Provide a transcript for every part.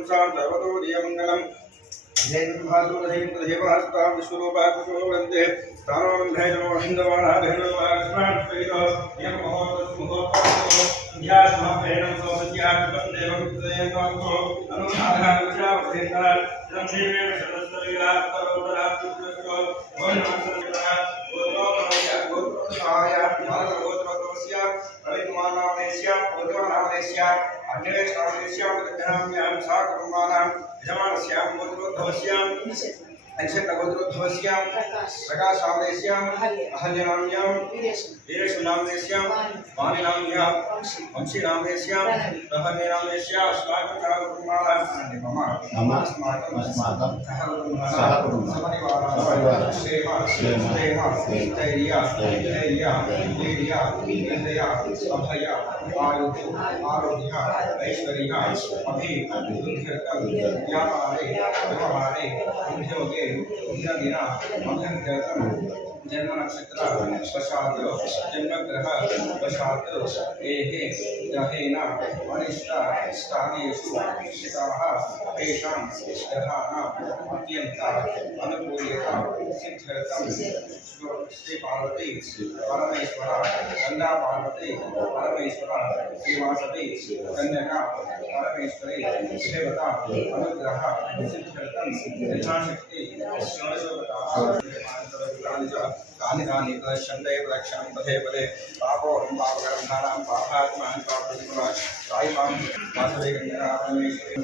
पुंसां सर्वतो दियमङ्गलम् देवास्तां विश्वरूपाकुशो वन्दे स्थानोबन्धैर्नोहिन्दवाणः भेदवास्मात्पैतो यमहोतस्मुहोपासो ध्यात्मभेदं सोपद्यात्मं देवकृतयन्तो अनुसाधानविषावधेन्द्रः श्रीमेव सदस्तरीलात्तरोदरात्युष्टो वन्नमसर्गः गोत्रोपनोय गोत्रोत्साहाय भारतगोत्रतोस्य रविकुमारनामदेस्य गोत्रनामदेस्य अन्येषामदेस्य उदग्रहाम्यां साकुटुम्बानां यजमानस्यां गोत्रोद्भवस्यां गोत्रोद्भवस्यां प्रकाशामदेस्यां अहल्यनाम्यां वीरेशनामदेस्यां वाणिनाम्यां वंशीनामदेस्यां प्रहल्यनामदेस्यां स्वागताकुटुम्बानां मम अस्माकं सहकुटुम्बानां स्थैर्य अभय आयुः आरोग्य ऐश्वर्य अभिवृद्ध्यर्थं व्यापारे व्यवहारे उद्योगे उन्नतिना अभ्यर्थं जन्म नक्षत्र वशात् जन्मग्रह वशात् एहे ग्रहेण अनिष्ट स्थानेषु स्थिताः तेषां ग्रहाणाम् अत्यन्त अनुकूल्यता सिद्ध्यर्थं श्री पार्वती परमेश्वर गंगा पार्वती परमेश्वर श्रीवासती कन्यका परमेश्वरी देवता अनुग्रह सिद्ध्यर्थं यथाशक्ति कानि कानि प्रदर्शन्ते प्रदक्षिणं पदे पदे पापोहं पापकर्मणां पापात्मानं पापप्रतिफलाय सायिमां वासवे गङ्गा परमेश्वरी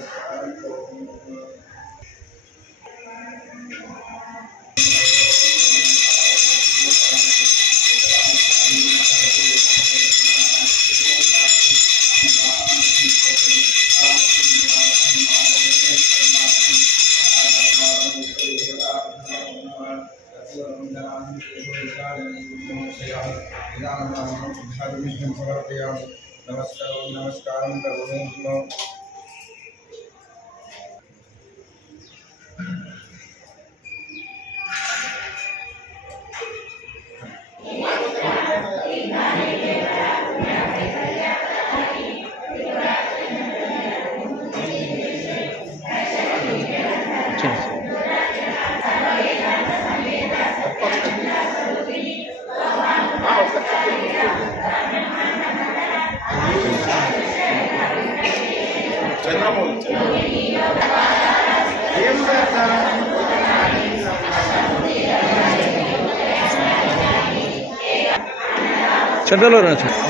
नमस्कारं करोमि चंद्रलो रहना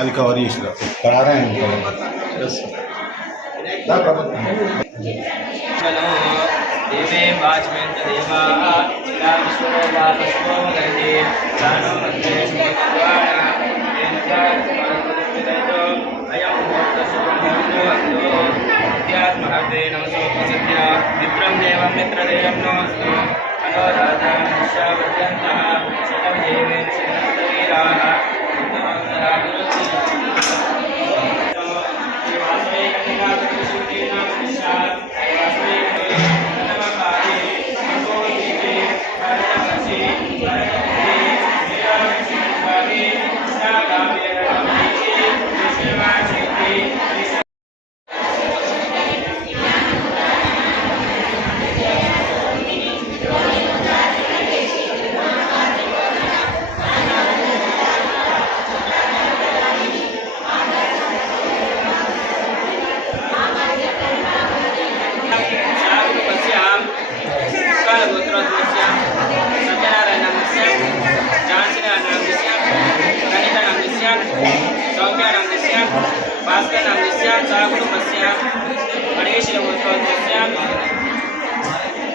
అది కవర్ చేసిన ప్రాణాయామం देवे वाचमेन्द्र देवा विश्ववासस्वो वदन्ति जानो मध्ये सुमत्वाना तेन अयं मुहूर्तः सुब्रह्मण्यो अस्तु महते नमसोपसद्य मित्रं देवं मित्रदेयं नमस्तु अनोराधाश्यावत्यन्तः शतं देवेन शरणस्तवीराः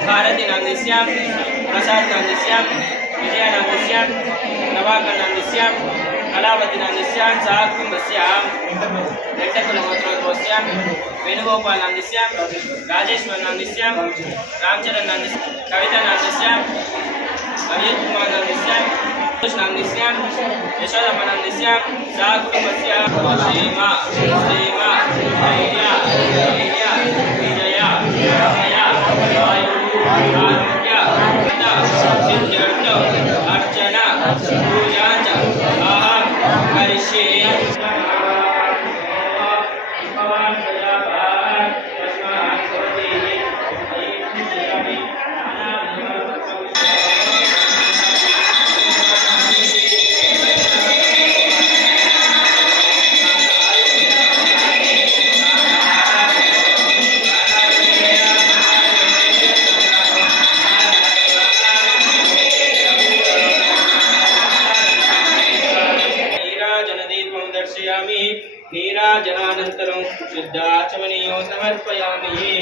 भारती नामदेश्याम प्रसाद नामदेश्याम विजया नामदेश्याम नवाकर नामदेश्याम कलावती नामदेश्याम साकुंभस्याम वेंकटकुलगोत्रोद्भवस्याम वेणुगोपाल नामदेश्याम राजेश्वर नामदेश्याम रामचरण नामदेश्याम कविता नामदेश्याम अनिल कुमार नामदेश्याम नामदेश्याम यशोदम्मा नामदेश्याम साकुंभस्याम श्रीमा श्रीमा धैर्या धैर्या विजया विजया आरोग्य सिद्ध्यर्थ अर्चना पूजा च अहं करिष्ये भगवान् प्रजापतिः तस्मात् भवति नीराजनानन्तरं शुद्धाचमनीयो समर्पयामि।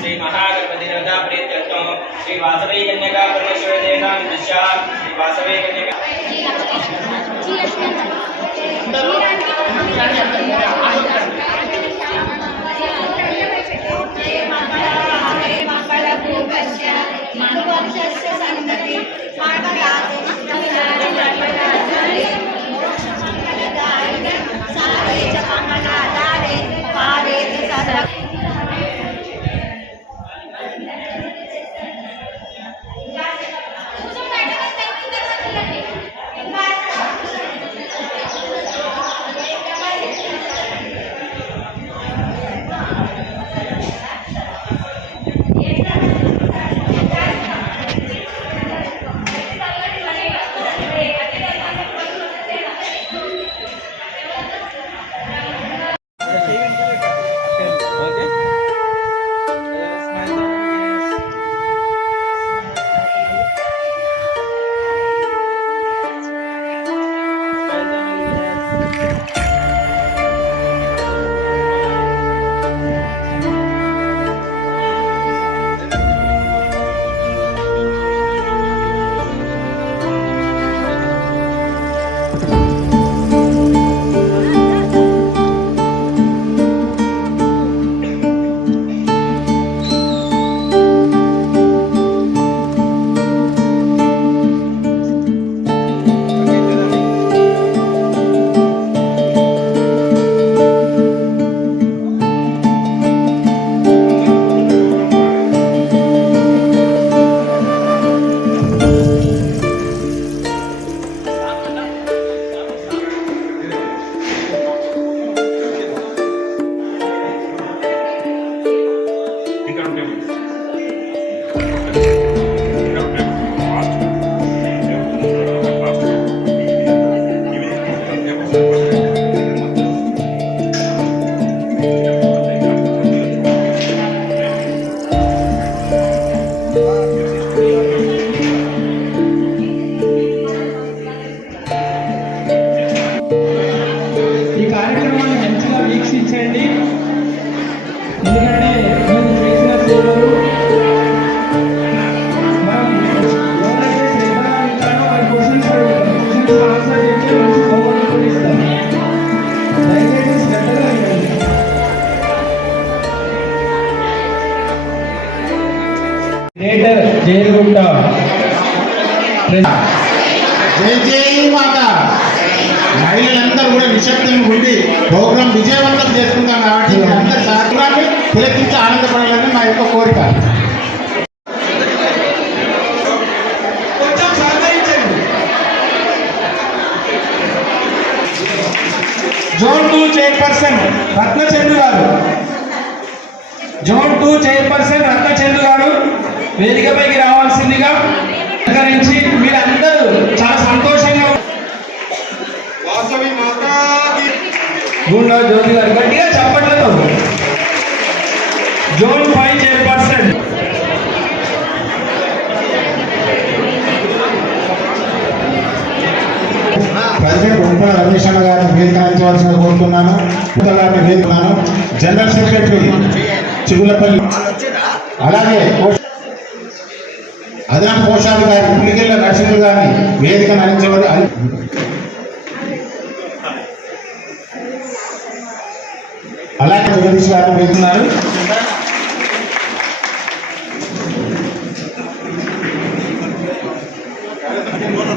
श्री महागणपति रथा प्रीत्यर्थम श्री वासवी कन्यका परमेश्वर देवता दिशा श्री वासवी कन्यका ఓకే రేణిగుంట జై జై మాత. మహిళలందరూ కూడా నిశ్శబ్దంగా ఉండి ప్రోగ్రాం విజయవంతం చేసుకుంటాం కాబట్టి అందరి సహకారాన్ని తిలకించి ఆనందపడాలని నా యొక్క కోరిక. జోన్ 2 చైర్పర్సన్ రత్నచంద్ర గారు, జోన్ 2 చైర్పర్సన్ రత్నచంద్ర గారు వేదికపైకి రావాల్సిందిగా సహకరించి మీరందరూ చాలా సంతోషంగా గుండా జ్యోతి గారు గట్టిగా చప్పట్లతో. Zone 5 chairperson president Uppala Ramesh అన్న గారిని వేదికరించవలసిందిగా కోరుతున్నాను. గారిని వేడుకున్నాను. జనరల్ సెక్రటరీ చిగులపల్లి, అలాగే అదనపు కోశాధికారి పులిగెల్ల నరసింహులు గారిని వేదికను అందించవలసి అలాగే జగదీష్ గారిని వేడుకున్నారు.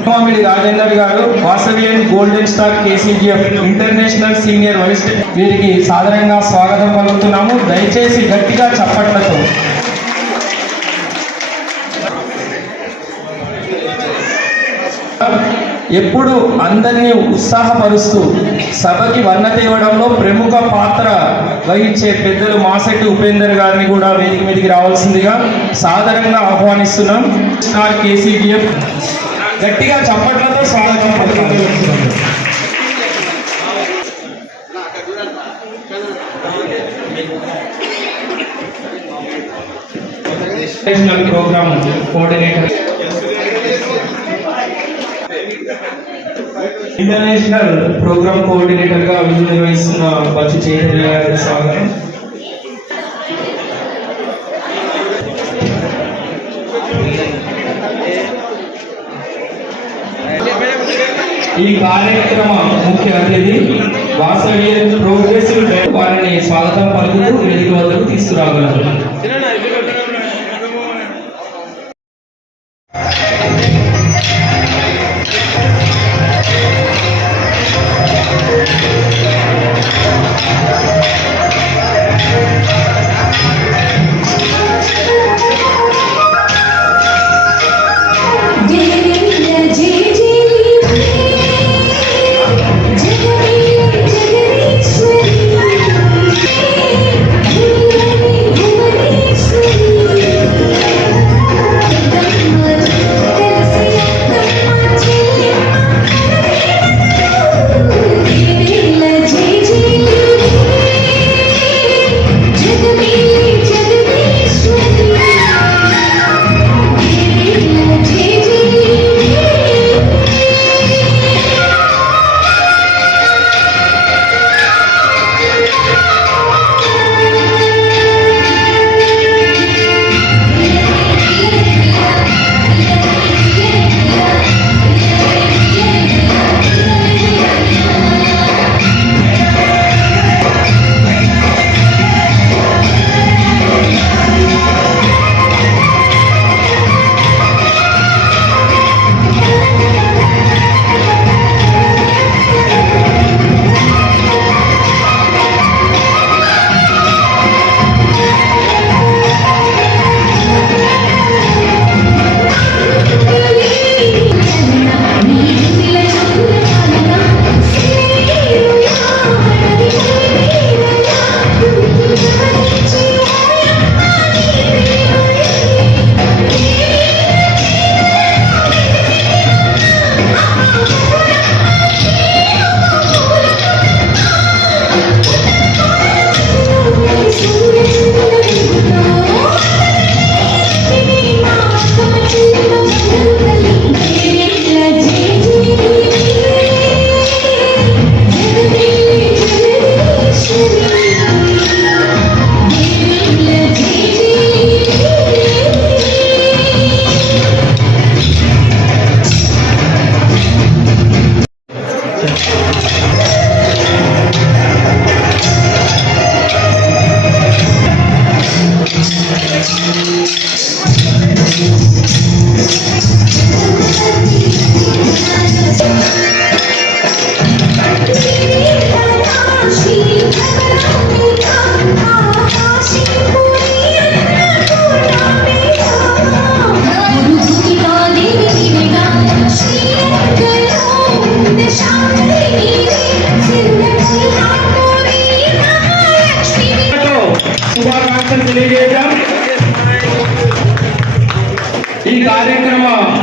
మామిడి రాజేందర్ గారు Vasavian golden star KCGF international senior vice వీరికి సాధారణంగా స్వాగతం పలుకుతున్నాము. దయచేసి గట్టిగా చప్పట్లతో. ఎప్పుడు అందరినీ ఉత్సాహపరుస్తూ సభకి వన్న తేవడంలో ప్రముఖ పాత్ర వహించే పెద్దలు మాసెట్టి ఉపేందర్ గారిని కూడా వేదిక మీదకి రావాల్సిందిగా సాధారణంగా ఆహ్వానిస్తున్నాం. స్టార్ కేసీజీఎఫ్ గట్టిగా చప్పట్లతో స్వాగతం పలుకుతున్నాం. National programme coordinator international programme coordinator గా విధులు నిర్వహిస్తున్న బచ్చు చైతన్య గారికి స్వాగతం. ఈ కార్యక్రమ ముఖ్య అతిథి వాసవియన్ ప్రోగ్రెసివ్ వారిని స్వాగతం పలుకుతూ వేదిక వద్దకు తీసుకురాగలరు. Jagdishwari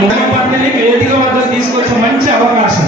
మందిని వేదిక వద్ద తీసుకొచ్చే మంచి అవకాశం.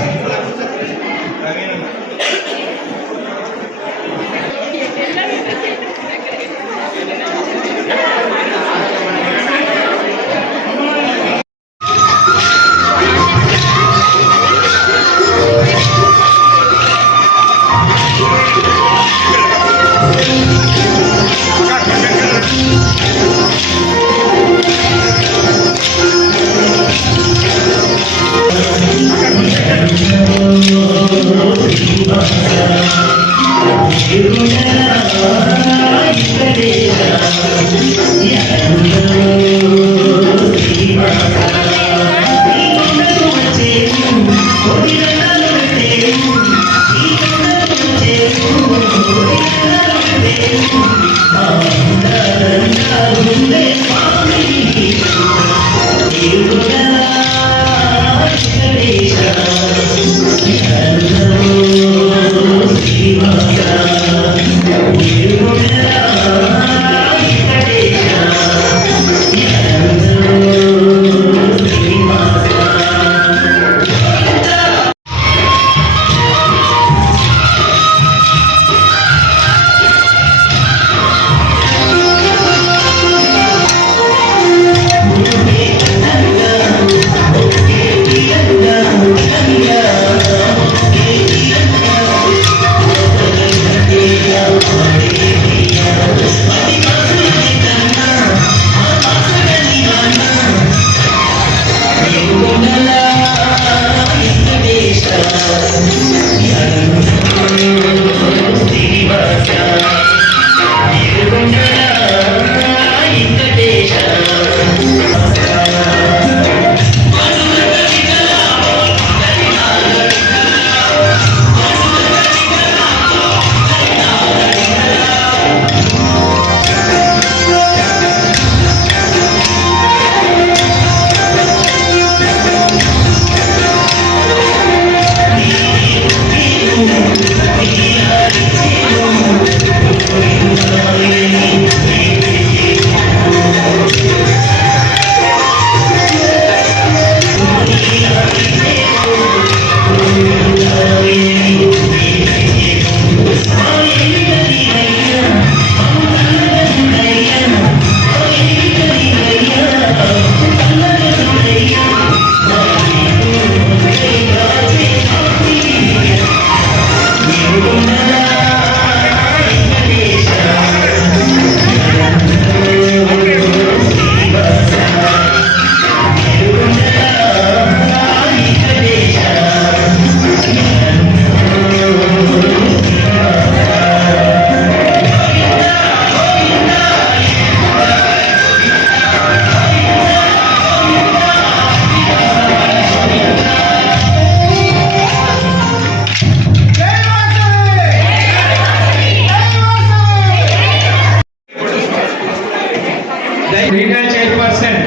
రీటైల్ చైర్పర్సన్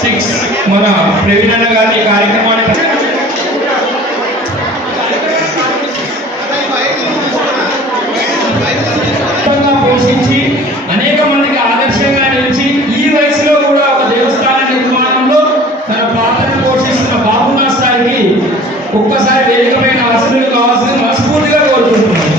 6 మన ప్రవీణ్ అన్న గారి కార్యక్రమాన్ని పోషించి అనేక మందికి ఆదర్శంగా నిలిచి ఈ వయసులో కూడా ఒక దేవస్థాన నిర్మాణంలో తన పాత్రను పోషిస్తున్న బాబునాథ్ సార్కి ఒక్కసారి వేదికమైన ఆశీర్వాదాలు కావాల్సింది మనస్ఫూర్తిగా కోరుకుంటున్నాను.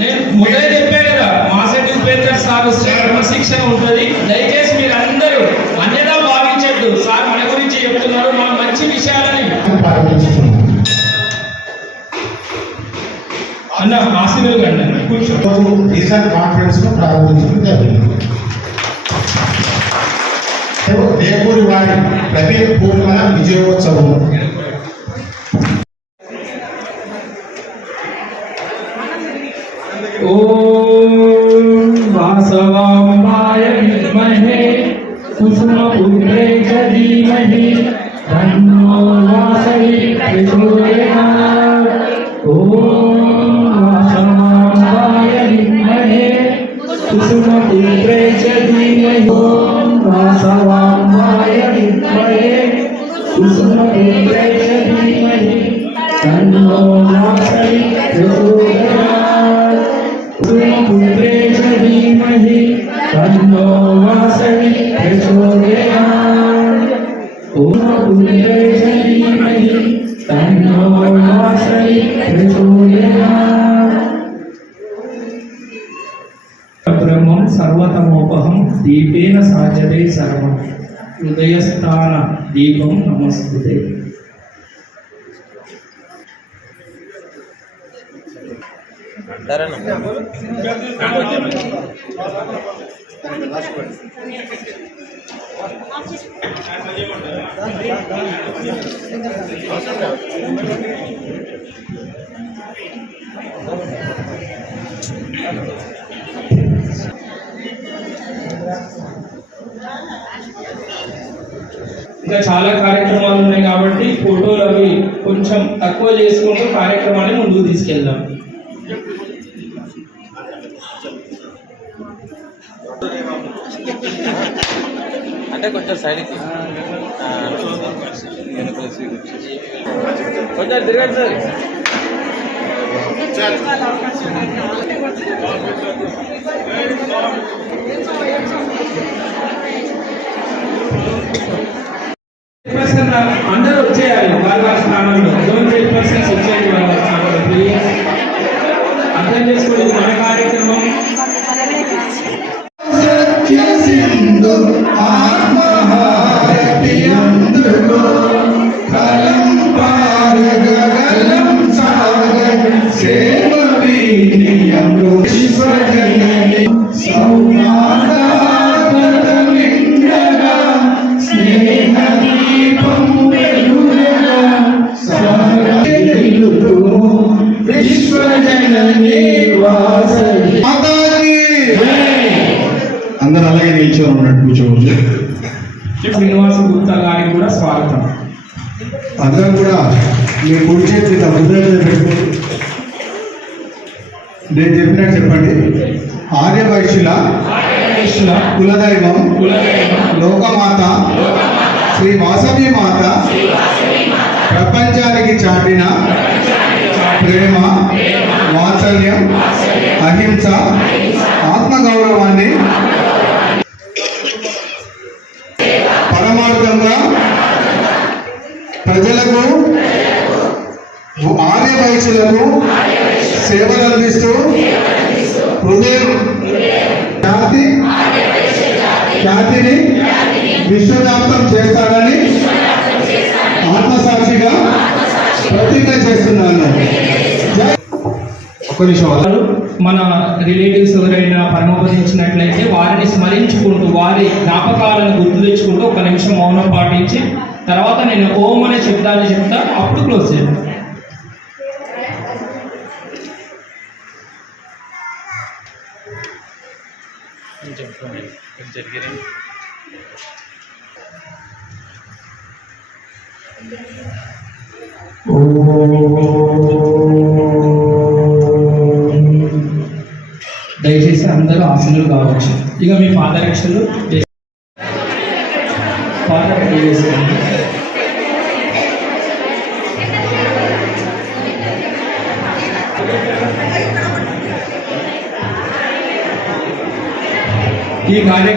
నేను మొదలే చెప్పే కదా మాసెట్ ఉపేందర్ సార్ క్రమశిక్షణ ఉంటుంది. దయచేసి మీరు అందరూ అన్యదా భావించద్దు. సార్ మన గురించి చెప్తున్నారు, మన మంచి విషయాలని అన్న ఆశీర్వాదం కండి కూర్చో. రీసెంట్ కాన్ఫరెన్స్ ను ప్రారంభించడం జరిగింది. దేవూరి వారి ప్రవీణ్ పూర్ణిమ విజయోత్సవం ఓం వాసవాంబాయ విద్మహే కుసుమపుత్రే చ ధీమహి తన్నో వాసవి ప్రచోదయాత్. ఓం వాసవాంబాయ విద్మహే కుసుమపుత్రే చ ధీమహి ఓం వాసవాంబాయ విద్మహే కుసుమపుత్రే చ ధీమహి తన్నో వాసవి ప్రచోదయాత్. పుత్రే చ ధీమహి తన్నో వాసవి ప్రచోదయాత్. బ్రహ్మం సర్వతమోపహం దీపేన సాధ్యతే సర్వం హృదయస్థాన దీపం నమస్తుతే. ఇంకా చాలా కార్యక్రమాలు ఉన్నాయి కాబట్టి ఫోటోలు అవి కొంచెం తక్కువ చేసుకుంటూ కార్యక్రమాన్ని ముందుకు తీసుకెళ్దాం. అంటే కొంచెం సైడ్కి కొంచెం తిరగండి సార్. అందరూ వచ్చేయాలి వారి వారి స్థానంలో. జోన్ చైర్పర్సన్స్ వచ్చేయాలి వారి వారి స్థానంలో. ప్లీజ్ అర్థం చేసుకోండి మన కార్యక్రమం. అందరూ అలాగే నిల్చొని ఉన్నట్టు కూర్చోవచ్చు. శ్రీనివాస గుప్తా గారికి కూడా స్వాగతం. అందరం కూడా మీ కుడి చేతి హృదయం పెట్టుకోండి. నేను చెప్పినట్టు చెప్పండి. ఆర్యవైశ్యుల కులదైవం లోకమాత శ్రీ వాసవి మాత ప్రపంచానికి చాటిన ప్రేమ, వాత్సల్యం, అహింస, ఆత్మగౌరవాన్ని పరమార్థంగా ప్రజలకు, ఆర్యవైశ్యులకు సేవలు అందిస్తూ హృదయం ఖ్యాతిని విశ్వవ్యాప్తం చేస్తాడని ఆత్మసాక్షిగా ప్రతిజ్ఞ చేస్తున్నాను. ఒక్క నిమిషం. మన రిలేటివ్స్ ఎవరైనా పరమపదించినట్లయితే వారిని స్మరించుకుంటూ వారి జ్ఞాపకాలను గుర్తు తెచ్చుకుంటూ ఒక నిమిషం మౌనం పాటించి తర్వాత నేను ఓం అనే శబ్దాన్ని చెప్తా, అప్పుడు క్లోజ్ చేయండి. దయచేసి అందరూ ఆశీనులు కావచ్చు. ఇక మీ పాదరక్షలు చేసుకోండి. ఈ కార్యక్రమం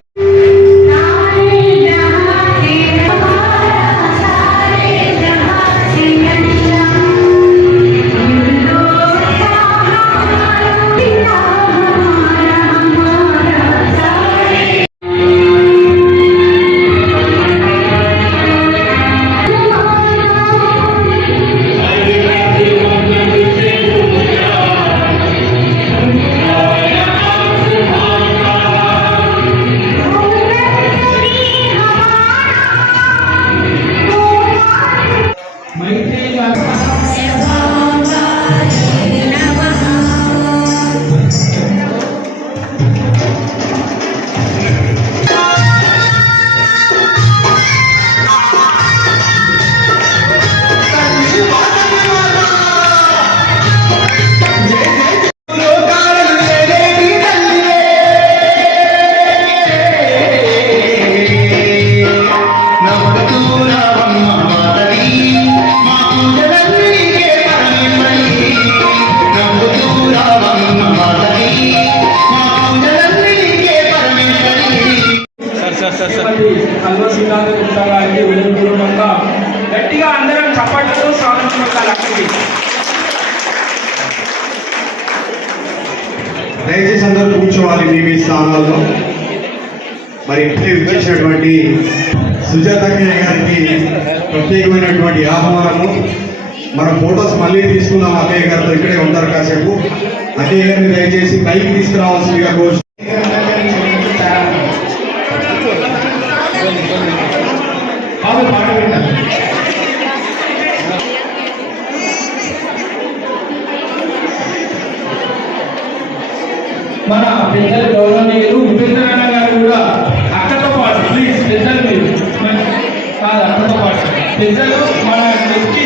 కల్వ శ్రీనాథ గుప్తా గారికి ఉదయపూర్వకంగా గట్టిగా అందరం చప్పట్లతో స్వాగతం పలకాలి అక్కడికి. దయచేసి అందరూ కూర్చోవాలి మీ స్థానాల్లో. మరి ఇప్పుడే విచ్చేసినటువంటి సుజాత గారికి ప్రత్యేకమైనటువంటి ఆహ్వానము. మన ఫోటోస్ మళ్ళీ తీసుకుందాం. అక్కయ్య గారితో ఇక్కడే ఉంటారు కాసేపు. అక్కయ్య గారిని దయచేసి పైకి తీసుకురావాల్సిందిగా కోరు. మన పెద్దలు గౌరవనీయులు ఉపేంద్రనారాయణ గారు కూడా అక్కతో పాటు ప్లీజ్ పెద్దలు మీరు కాదు అక్కతో పాటు పెద్దలు మన వ్యక్తి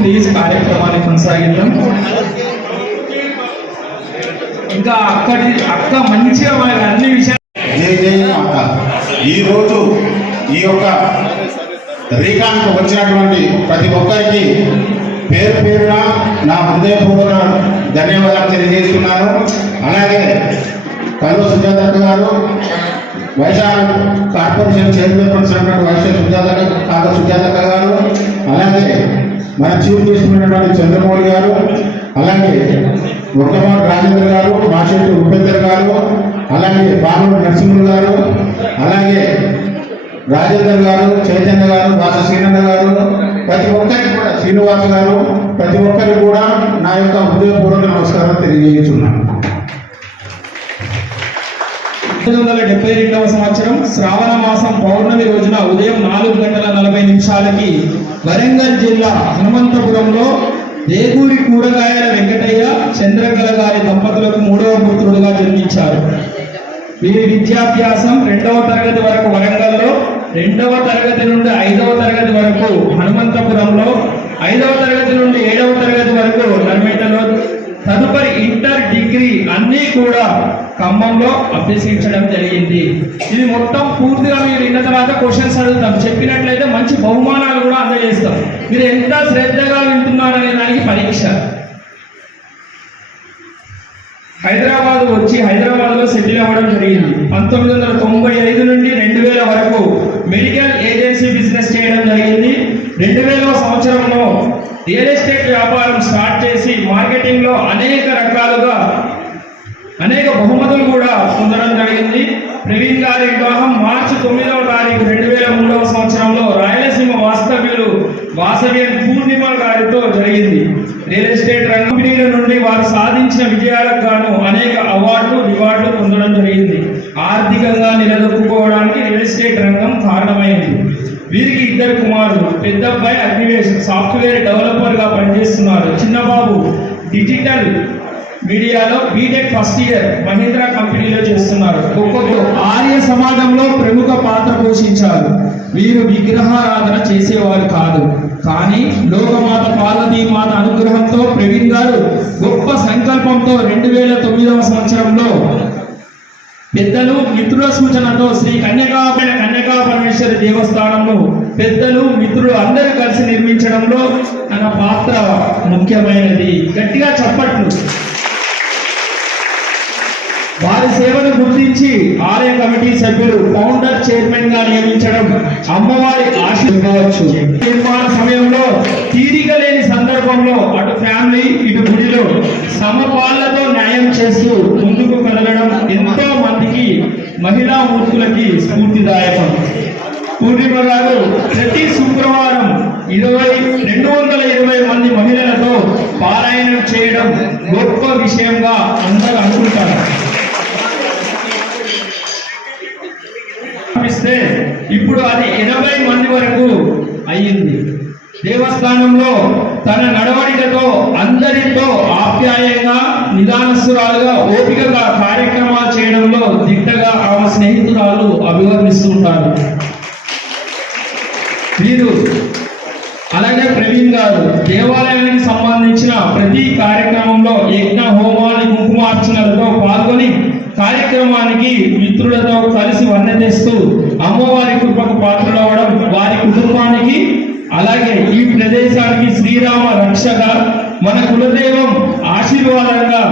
ప్లీజ్ కార్యక్రమాన్ని కొనసాగిద్దాం. ఇంకా అక్క మంచిగా మనకి అన్ని విషయాలు. జై జై మాత. ఈరోజు ఈ యొక్క రీకాన్కు వచ్చినటువంటి ప్రతి ఒక్కరికి పేరు పేరున నా హృదయపూర్వక ధన్యవాదాలు తెలియజేస్తున్నాను. అలాగే కల్వ సుజాత గారు, వైశాఖ కార్పొరేషన్ చైర్పర్సన్ వైశాఖ సుజాత గారు, అలాగే మన చీఫ్ చేసుకున్నటువంటి చంద్రమౌళి గారు, అలాగే ఒక్కమాటి రాజేంద్ర గారు, మాషెట్టి ఉపేందర్ గారు, అలాగే పానూరు నరసింహులు గారు, అలాగే రాజేందర్ గారు, చైతన్య గారు, వాస శ్రీనంద గారు, ప్రతి ఒక్కరికి కూడా శ్రీనివాస్ గారు, ప్రతి ఒక్కరికి కూడా నా యొక్క హృదయపూర్వక తెలియజేస్తున్నాను. 1972వ సంవత్సరం శ్రావణ మాసం పౌర్ణమి రోజున ఉదయం 4:40 వరంగల్ జిల్లా హనుమంతపురంలో దేగూరి కూరగాయల వెంకటయ్య చంద్రకళ గారి దంపతులకు 3వ పుత్రుడుగా జన్మించారు. వీరి విద్యాభ్యాసం 2వ తరగతి వరకు వరంగల్లో, 2వ తరగతి నుండి 5వ తరగతి వరకు హనుమంతపురంలో, 5వ తరగతి నుండి 7వ తరగతి వరకు నర్మేటలో, తదుపరి ఇంటర్ డిగ్రీ అన్నీ కూడా ఖమ్మంలో అభ్యసించడం జరిగింది. ఇది మొత్తం పూర్తిగా మీరు విన్న తర్వాత క్వశ్చన్స్ అడుగుతాం, చెప్పినట్లయితే మంచి బహుమానాలు కూడా అందజేస్తాం. మీరు ఎంత శ్రద్ధగా వింటున్నారనే దానికి పరీక్ష. హైదరాబాద్ వచ్చి హైదరాబాద్లో సెటిల్ అవ్వడం జరిగింది. 1995 నుండి 2000 వరకు మెడికల్ ఏజెన్సీ బిజినెస్ చేయడం జరిగింది. 2000వ సంవత్సరంలో రియల్ ఎస్టేట్ వ్యాపారం స్టార్ట్ చేసి మార్కెటింగ్లో అనేక రకాలుగా అనేక బహుమతులు కూడా పొందడం జరిగింది. ప్రవీణ్ గారి వివాహం మార్చి 9వ తారీఖు 2003వ సంవత్సరంలో రాయలసీమ వాస్తవ్యులు వాసవ్యం పూర్ణిమ గారితో జరిగింది. రియల్ ఎస్టేట్ కంపెనీల నుండి వారు సాధించిన విజయాలకు గాను అనేక అవార్డులు రివార్డులు పొందడం జరిగింది. ఆర్థికంగా నిలదొక్కుకోవడానికి రియల్ ఎస్టేట్ రంగం కారణమైంది. వీరికి 2 కుమారులు. పెద్ద అబ్బాయి అగ్నివేశ్ సాఫ్ట్వేర్ డెవలపర్ గా పనిచేస్తున్నారు. చిన్నబాబు డిజిటల్ మీడియాలో బీటెక్ ఫస్ట్ ఇయర్ మహీంద్రా కంపెనీలో చేస్తున్నారు. ఒక్కొక్కరు ఆర్య సమాజంలో ప్రముఖ పాత్ర పోషించారు. వీరు విగ్రహారాధన చేసేవారు కాదు, కానీ లోకమాత పార్వతీమాత అనుగ్రహంతో ప్రవీణ్ గారు గొప్ప సంకల్పంతో 2009వ సంవత్సరంలో పెద్దలు మిత్రుల సూచనతో శ్రీ కన్యకా పరమేశ్వరి దేవస్థానంలో పెద్దలు మిత్రులు అందరూ కలిసి నిర్మించడంలో తన పాత్ర ముఖ్యమైనది. గట్టిగా చప్పట్లు. వారి సేవను గుర్తించి ఆలయ కమిటీ సభ్యులు ఫౌండర్ చైర్మన్ గా నియమించడం అమ్మవారి ఆశీర్వదించవచ్చు. నిర్మాణ సమయంలో తీరిక లేని సందర్భంలో అటు ఫ్యామిలీ ఇటు గుడిలో సమపాలతో న్యాయం చేస్తూ ముందుకు కదలడం ఎంతో మందికి మహిళా మూర్తులకి స్ఫూర్తిదాయకం. పూర్ణిమ గారు ప్రతి శుక్రవారం 220 మంది మహిళలతో పారాయణం చేయడం గొప్ప విషయంగా అందరూ అనుకుంటారు. ఇప్పుడు అది 80 మంది వరకు అయ్యింది. దేవస్థానంలో తన నడవడికతో అందరితో ఆప్యాయంగా నిదానస్తురాలుగా ఓపికగా కార్యక్రమాలు చేయడంలో దిట్టగా ఆమె స్నేహితురాలు అభివర్ణిస్తుంటారు. వీరు అలాగే ప్రవీణ్ గారు దేవాలయానికి సంబంధించిన ప్రతి కార్యక్రమంలో యజ్ఞ హోమాలు కుంకుమార్చనలతో పాల్గొని కార్యక్రమానికి మిత్రులతో కలిసి వన్నెతేస్తూ అమ్మవారి కృపకు పాత్రలవడం వారి కుటుంబానికి అలాగే ఈ ప్రదేశానికి శ్రీరామ రక్షగా మన కులదైవం ఆశీర్వాదంగా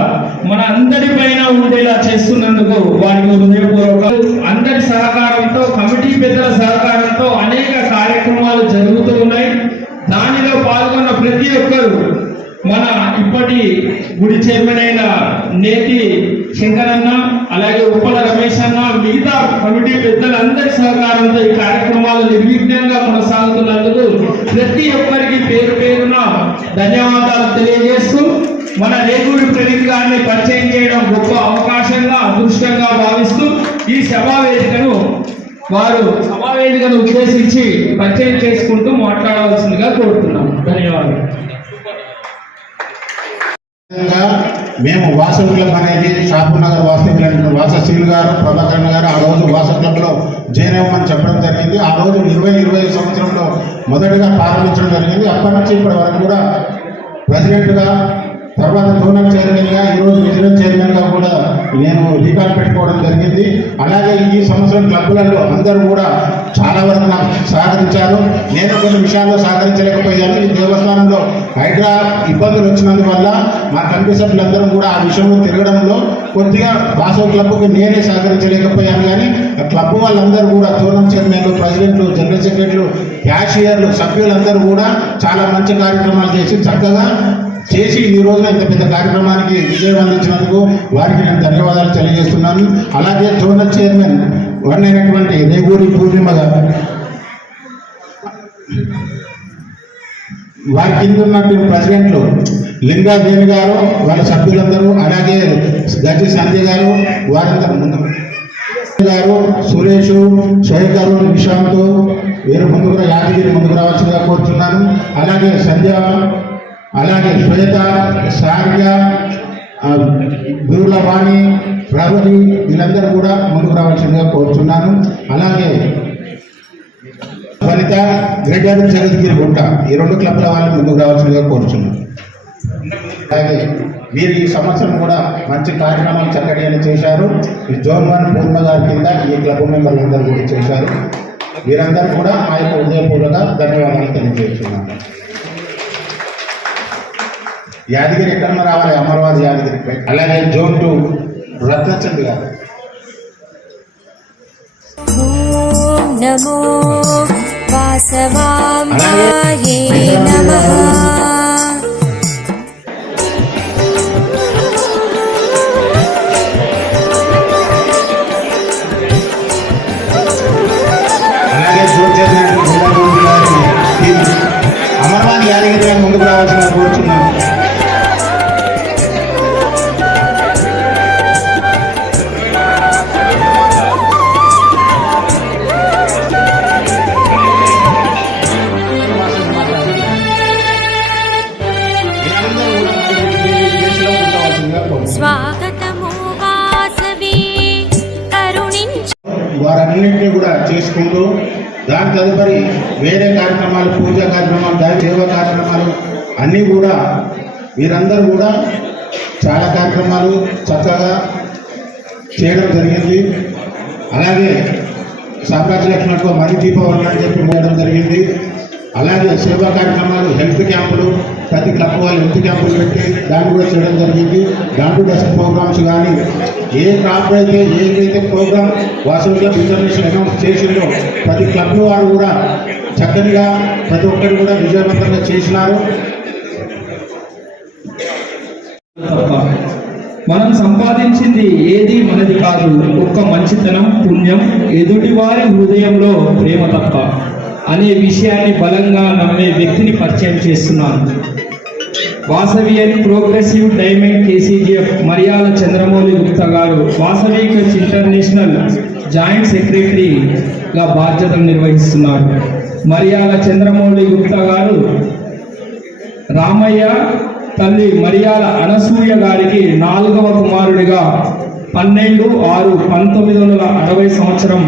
మన అందరిపైన ఉండేలా చేస్తున్నందుకు వారికి హృదయపూర్వక అందరి సహకారంతో కమిటీ పెద్దల సహకారంతో అనేక కార్యక్రమాలు జరుగుతూ ఉన్నాయి. దానిలో పాల్గొన్న ప్రతి ఒక్కరు మన ఇప్పటి గుడి చైర్మన్ అయిన నేతి శంకరన్న అలాగే ఉప్పల రమేష్ అన్న మిగతా కమిటీ పెద్దలందరి సహకారంతో ఈ కార్యక్రమాలు నిర్విఘ్నంగా కొనసాగుతున్నందుకు ప్రతి ఒక్కరికి పేరు పేరున ధన్యవాదాలు తెలియజేస్తూ మన రేగూరి ప్రవీణ్ గారిని పరిచయం చేయడం గొప్ప అవకాశంగా అదృష్టంగా భావిస్తూ ఈ సభావేదికను ఉద్దేశించి పరిచయం చేసుకుంటూ మాట్లాడవలసిందిగా కోరుతున్నాం. ధన్యవాదాలు. మేము వాసవ క్లబ్ అనేది షాపూర్ నగర్ వాసశీల్ గారు ప్రభాకరన్ గారు ఆ రోజు వాసవ క్లబ్లో జాయిన్ అవ్వమని చెప్పడం జరిగింది. ఆ రోజు 2020 సంవత్సరంలో మొదటిగా ప్రారంభించడం జరిగింది. అప్పటి నుంచి ఇప్పటి వరకు కూడా ప్రెసిడెంట్గా, తర్వాత జోనల్ చైర్మన్గా, ఈరోజు విజిలెన్స్ చైర్మన్గా కూడా నేను రికార్డు పెట్టుకోవడం జరిగింది. అలాగే ఈ సంవత్సరం క్లబ్లలో అందరూ కూడా చాలా వరకు నాకు సహకరించారు. నేను కొన్ని విషయాల్లో సహకరించలేకపోయాను. ఈ దేవస్థానంలో హైడ్రా ఇబ్బందులు వచ్చినందువల్ల మా కమిటీ సభ్యులందరూ కూడా ఆ విషయంలో తిరగడంలో కొద్దిగా వాసవ క్లబ్కి నేనే సహకరించలేకపోయాను. కానీ క్లబ్ వాళ్ళందరూ కూడా జోనల్ చైర్మన్లు, ప్రెసిడెంట్లు, జనరల్ సెక్రటరీలు, క్యాషియర్లు, సభ్యులందరూ కూడా చాలా మంచి కార్యక్రమాలు చేసి చక్కగా చేసి ఈ రోజున ఇంత పెద్ద కార్యక్రమానికి విజయం అందించినందుకు వారికి నేను ధన్యవాదాలు తెలియజేస్తున్నాను. అలాగే జోనల్ చైర్మన్ అయినటువంటి రేగూరి పూర్ణిమ గారు, వారి కింద ఉన్నటువంటి ప్రెసిడెంట్లు లింగాదేవి గారు వాళ్ళ సభ్యులందరూ, అలాగే గజి సంధ్య గారు, వారందరూ ముందు గారు, సురేష్, శేఖర్, నిశాంత్ వీరు ముందుకు యాదగిరి ముందుకు రావాల్సిందిగా కోరుతున్నాను. అలాగే సంధ్య, అలాగే శ్వేత, సార్య, గురులవాణి, ప్రభుజీ వీళ్ళందరూ కూడా ముందుకు రావాల్సిందిగా కోరుతున్నాను. అలాగే వనిత, గ్రేటర్ జగద్గిరి గుంట ఈ 2 క్లబ్ల వాళ్ళు ముందుకు రావాల్సిందిగా కోరుతున్నాను. అలాగే వీరు ఈ సంవత్సరం కూడా మంచి కార్యక్రమాలు చక్కగా చేశారు. ఈ జోన్ 1 పూర్ణ గారి కింద ఈ క్లబ్ మెంబర్లందరూ కూడా చేశారు. వీరందరూ కూడా మా యొక్క హృదయపూర్వక ధన్యవాదాలు తెలియజేస్తున్నాను. యాదగిరి ఎక్కడన్నా రావాలి, అమర్వాది యాదగిరి. అలాగే జోన్ 2 రత్నచంద్ గారు. ఓం నమో వాసవాంబాయే నమః. అమర్వాది యాదగిరి గారు ముందుకు రావాల్సిన కోరుతున్నాను. స్వాగతము వాసవి కరుణించు. వారన్నింటినీ కూడా చేసుకుంటూ దాని తదుపరి వేరే కార్యక్రమాలు, పూజా కార్యక్రమాలు, దాని సేవా కార్యక్రమాలు అన్నీ కూడా వీరందరూ కూడా చాలా కార్యక్రమాలు చక్కగా చేయడం జరిగింది. అలాగే సామ్రాజ్య లక్ష్మణకు మణి దీపావళి అని చెప్పి పోవడం జరిగింది. అలాగే సేవా కార్యక్రమాలు, హెల్త్ క్యాంపులు, ప్రతి క్లబ్ వాళ్ళు హెల్త్ క్యాంపులు పెట్టి దాన్ని కూడా చేయడం జరిగింది. దాంట్లో డెస్క్ ప్రోగ్రామ్స్ కానీ ఏ క్లబ్ అయితే ఏదైతే program Vasavi club international announce చేసిందో ప్రతి క్లబ్ వారు కూడా చక్కగా ప్రతి ఒక్కరు కూడా విజయవంతంగా చేసినారు. మనం సంపాదించింది ఏది మనది కాదు, ఒక్క మంచితనం, పుణ్యం, ఎదుటి వారి హృదయంలో ప్రేమ తప్ప అనే విషయాన్ని బలంగా నమ్మే వ్యక్తిని పరిచయం చేస్తున్నాను. Vasavian progressive diamond KCGF Mariyala Chandramouli Gupta గారు వాసవి కచ్ ఇంటర్నేషనల్ జాయింట్ సెక్రటరీగా బాధ్యతలు నిర్వహిస్తున్నారు. మరియాల చంద్రమౌళి గుప్తా గారు రామయ్య తల్లి మరియాల అనసూయ గారికి 4వ కుమారుడిగా 12/6/1960 సంవత్సరం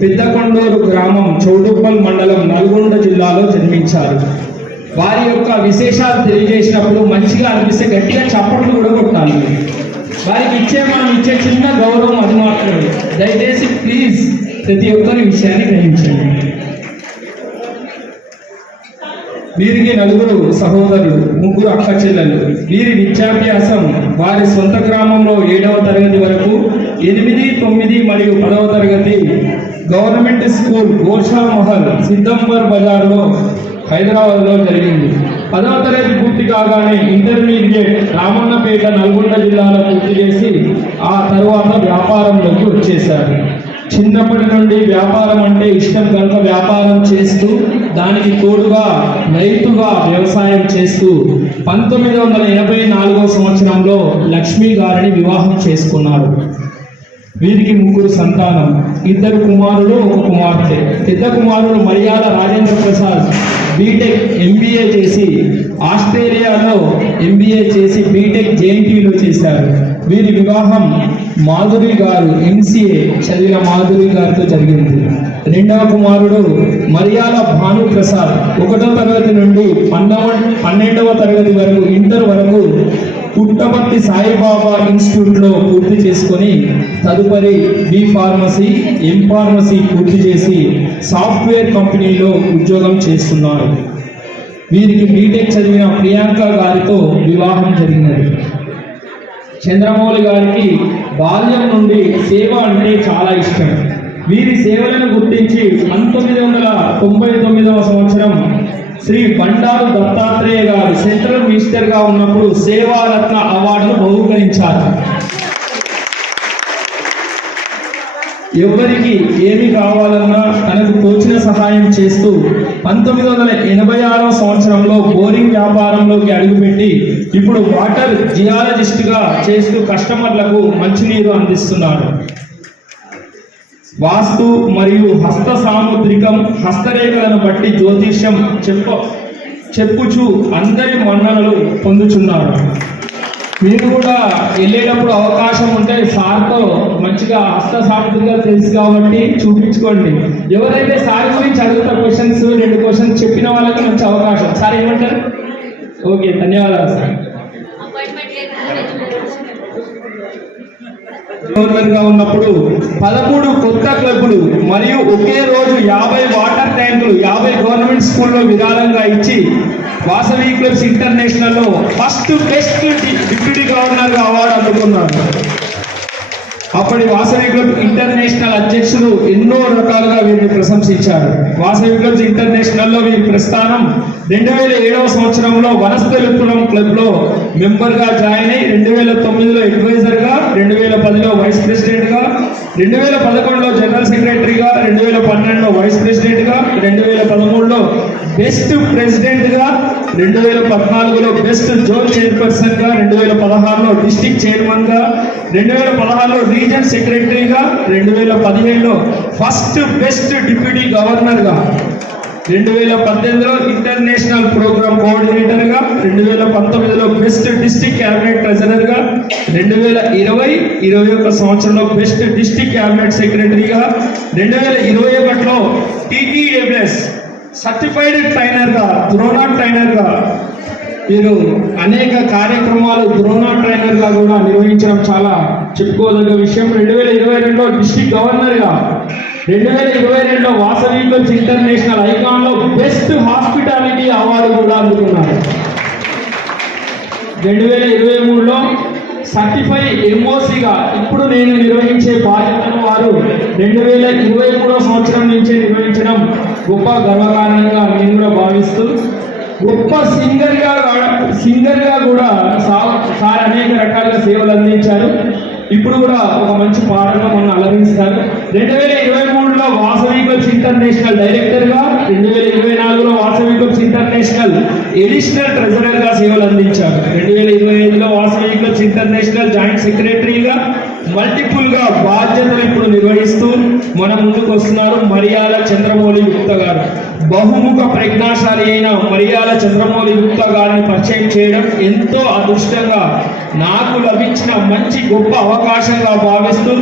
పెద్దకొండూరు గ్రామం చౌడుప్పల్ మండలం నల్గొండ జిల్లాలో జన్మించారు. వారి యొక్క విశేషాలు తెలియజేసినప్పుడు మంచిగా అనిపిస్తే గట్టిగా చప్పట్లు కూడా కొట్టాలి. వారికి మనం ఇచ్చే చిన్న గౌరవం అది మాత్రమే. దయచేసి ప్లీజ్ ప్రతి ఒక్కరి విషయాన్ని గ్రహించండి. వీరికి 4 సహోదరులు, 3 అక్క చెల్లెలు. వీరి విద్యాభ్యాసం వారి సొంత గ్రామంలో 7వ తరగతి వరకు, 8, 9 మరియు 10వ తరగతి గవర్నమెంట్ స్కూల్ గోషా మహల్ సిద్దంబర్ బజార్లో హైదరాబాద్లో జరిగింది. 10వ తరగతి పూర్తి కాగానే ఇంటర్మీడియట్ రామన్నపేట నల్గొండ జిల్లాలో పూర్తి చేసి ఆ తరువాత వ్యాపారంలోకి వచ్చేశారు. చిన్నప్పటి నుండి వ్యాపారం అంటే ఇష్టం కనుక వ్యాపారం చేస్తూ దానికి తోడుగా రైతుగా వ్యవసాయం చేస్తూ 1984వ సంవత్సరంలో లక్ష్మీ గారిని వివాహం చేసుకున్నాడు. వీరికి 3 సంతానం, 2 కుమారులు, 1 కుమార్తె. పెద్ద కుమారుడు మరియాల రాజేంద్ర ప్రసాద్ బీటెక్ ఎంబీఏ చేసి ఆస్ట్రేలియాలో ఎంబీఏ చేసి బీటెక్ జేఎన్టీయూలో చేశారు. వీరి వివాహం మాధురి గారు ఎంసీఏ చదివిన మాధురి గారితో జరిగింది. 2వ కుమారుడు మరియాల భాను ప్రసాద్ 1వ తరగతి నుండి 12వ తరగతి వరకు ఇంటర్ వరకు పుట్టపర్తి సాయిబాబా ఇన్స్టిట్యూట్లో పూర్తి చేసుకొని తదుపరి బి ఫార్మసీ, ఎం ఫార్మసీ పూర్తి చేసి సాఫ్ట్వేర్ కంపెనీలో ఉద్యోగం చేస్తున్నారు. వీరికి బీటెక్ చదివిన ప్రియాంక గారితో వివాహం జరిగినది. చంద్రమౌళి గారికి బాల్యం నుండి సేవ అంటే చాలా ఇష్టం. వీరి సేవలను గుర్తించి 1999వ సంవత్సరం శ్రీ బండారు దత్తాత్రేయ గారు సెంట్రల్ మినిస్టర్గా ఉన్నప్పుడు సేవారత్న అవార్డును బహుకరించారు. ఎవరికి ఏమి కావాలన్నా తనకు తోచిన సహాయం చేస్తూ 1986 సంవత్సరంలో బోరింగ్ వ్యాపారంలోకి అడుగుపెట్టి ఇప్పుడు వాటర్ జియాలజిస్ట్గా చేస్తూ కస్టమర్లకు మంచినీరు అందిస్తున్నారు. వాస్తు మరియు హస్త సాముద్రికం హస్తరేఖలను బట్టి జ్యోతిష్యం చెప్పుచు అందరి మన్ననలు పొందుచున్నారు. మీరు కూడా వెళ్ళేటప్పుడు అవకాశం ఉంటే సార్తో మంచిగా హస్త సాముద్రిగా తెలుసు కాబట్టి చూపించుకోండి. ఎవరైతే సార్ గురించి అడుగుతారు క్వశ్చన్స్ 2 క్వశ్చన్స్ చెప్పిన వాళ్ళకి మంచి అవకాశం. సార్ ఏమంటారు? ఓకే, ధన్యవాదాలు సార్. గవర్నర్గా ఉన్నప్పుడు 13 కొత్త క్లబ్లు మరియు ఒకే రోజు 50 వాటర్ ట్యాంకులు 50 గవర్నమెంట్ స్కూల్లో విరాళంగా ఇచ్చి వాసవి క్లబ్స్ ఇంటర్నేషనల్లో ఫస్ట్ బెస్ట్ డిప్యూటీ గవర్నర్గా అవార్డు అందుకున్నారు. అప్పటి వాసవి క్లబ్ ఇంటర్నేషనల్ అధ్యక్షులు ఎన్నో రకాలుగా వీరిని ప్రశంసించారు. వాసవి క్లబ్స్ ఇంటర్నేషనల్లో వీరి ప్రస్థానం 2007 సంవత్సరంలో వనస్థలిపురం క్లబ్లో మెంబర్గా జాయిన్ అయి 2009లో అడ్వైజర్గా, 2010లో వైస్ ప్రెసిడెంట్గా, 2011లో జనరల్ సెక్రటరీగా, 2012లో వైస్ ప్రెసిడెంట్గా, 2013లో బెస్ట్ ప్రెసిడెంట్గా, 2014లో బెస్ట్ జోన్ చైర్పర్సన్గా, 2016లో డిస్ట్రిక్ట్ చైర్మన్గా, 2016లో రీజన్ సెక్రటరీగా, 2017లో ఫస్ట్ బెస్ట్ డిప్యూటీ గవర్నర్గా, 2018లో ఇంటర్నేషనల్ ప్రోగ్రామ్ కోఆర్డినేటర్గా, 2019లో బెస్ట్ డిస్ట్రిక్ట్ క్యాబినెట్ ట్రెజరర్గా, 2020-21 సంవత్సరంలో బెస్ట్ డిస్ట్రిక్ట్ క్యాబినెట్ సెక్రటరీగా, 2021లో TTAS సర్టిఫైడ్ ట్రైనర్గా, ద్రోణా ట్రైనర్గా వీరు అనేక కార్యక్రమాలు ద్రోణా ట్రైనర్గా కూడా నిర్వహించడం చాలా చెప్పుకోదగ్గ విషయం. 2022లో డిస్ట్రిక్ట్ గవర్నర్గా, 2022లో వాసవి క్లబ్స్ ఇంటర్నేషనల్ ఐకాన్లో బెస్ట్ హాస్పిటాలిటీ అవార్డు కూడా అందుకున్నారు. 2023లో సర్టిఫై MOCగా ఇప్పుడు నేను నిర్వహించే బాధ్యతను వారు 2023 సంవత్సరం నుంచే నిర్వహించడం గొప్ప గర్వకారణంగా నేను కూడా భావిస్తూ, గొప్ప సింగర్గా కూడా సార్ అనేక రకాలుగా సేవలు అందించారు. ఇప్పుడు కూడా ఒక మంచి పాటలో మనం అలరిస్తారు. 2023లో వాసవి క్లబ్స్ ఇంటర్నేషనల్ డైరెక్టర్గా, 2024లో వాసవి క్లబ్స్ ఇంటర్నేషనల్ ఎడిషనల్ ట్రెజరర్గా సేవలు అందించారు. 2025లో వాసవి క్లబ్స్ ఇంటర్నేషనల్ జాయింట్ సెక్రటరీగా మల్టిపుల్గా బాధ్యతలు ఇప్పుడు నిర్వహిస్తూ మన ముందుకు వస్తున్నారు మరియాల చంద్రమౌళి గుప్తా గారు. బహుముఖ ప్రజ్ఞాశాలి అయిన మరియాల చంద్రమౌళి గుప్తా గారిని పరిచయం చేయడం ఎంతో అదృష్టంగా నాకు లభించిన మంచి గొప్ప అవకాశంగా భావిస్తూ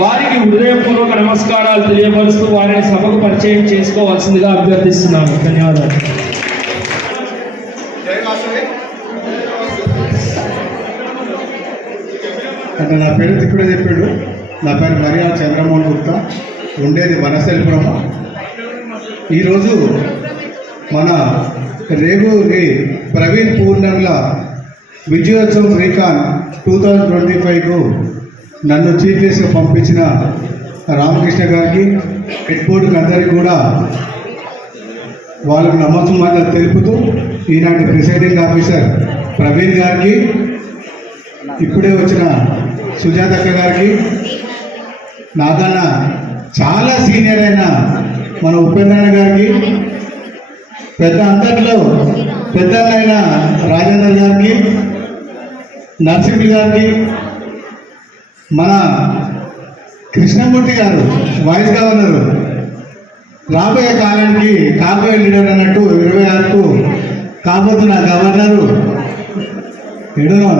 వారికి హృదయపూర్వక నమస్కారాలు తెలియపరుస్తూ వారిని సభకు పరిచయం చేసుకోవాల్సిందిగా అభ్యర్థిస్తున్నాను. ధన్యవాదాలు. అంటే నా పేరు ఇప్పుడే చెప్పాడు. నా పేరు మరియాల చంద్రమోహన్ గుప్తా, ఉండేది వనస్థలిపురం. ఈరోజు మన రేగూరి ప్రవీణ్ పూర్ణంల విజయోత్సవం రీకాన్ 2025కు నన్ను చీఫ్ గెస్ట్గా పంపించిన రామకృష్ణ గారికి, హెడ్ బోర్డుకి అందరికీ కూడా వాళ్ళకు నమస్కారాలు తెలుపుతూ, ఈనాటి ప్రిసైడింగ్ ఆఫీసర్ ప్రవీణ్ గారికి, ఇప్పుడే వచ్చిన సుజాతక్క గారికి, నాకన్నా చాలా సీనియర్ అయిన మన ఉపేంద్రన్న గారికి, అందరిలో పెద్దలైన రాజేంద్ర గారికి, నరసింహి గారికి, మన కృష్ణమూర్తి గారు వైస్ గవర్నరు, రాబోయే కాలానికి కాబోయే లీడర్ అన్నట్టు 26కు కాబోతున్న గవర్నరు ఎడునో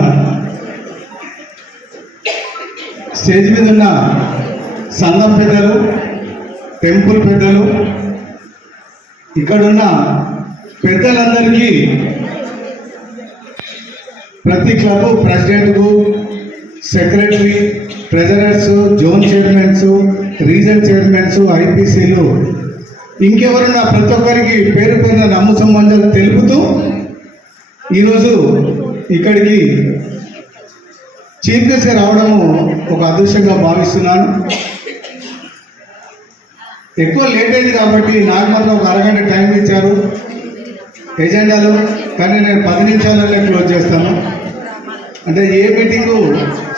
స్టేజ్ మీద ఉన్న సంఘం పెద్దలు, టెంపుల్ పెద్దలు, ఇక్కడున్న పెద్దలందరికీ, ప్రతి క్లబ్ ప్రెసిడెంట్కు, secretary, treasurers, zone chairmans, region chairmans, IPCలు, ఇంకెవరున్నా ప్రతి ఒక్కరికి పేరు పేరున నమ్ము సంబంధాలు తెలుపుతూ ఈరోజు ఇక్కడికి చీఫ్ గెస్ట్గా రావడము ఒక అదృష్టంగా భావిస్తున్నాను. ఎక్కువ లేట్ అయింది కాబట్టి నాకు మాత్రం ఒక అరగంట టైం ఇచ్చారు ఎజెండాలో, కానీ నేను 10 నిమిషాలనే క్లోజ్ చేస్తాను. అంటే ఏ మీటింగు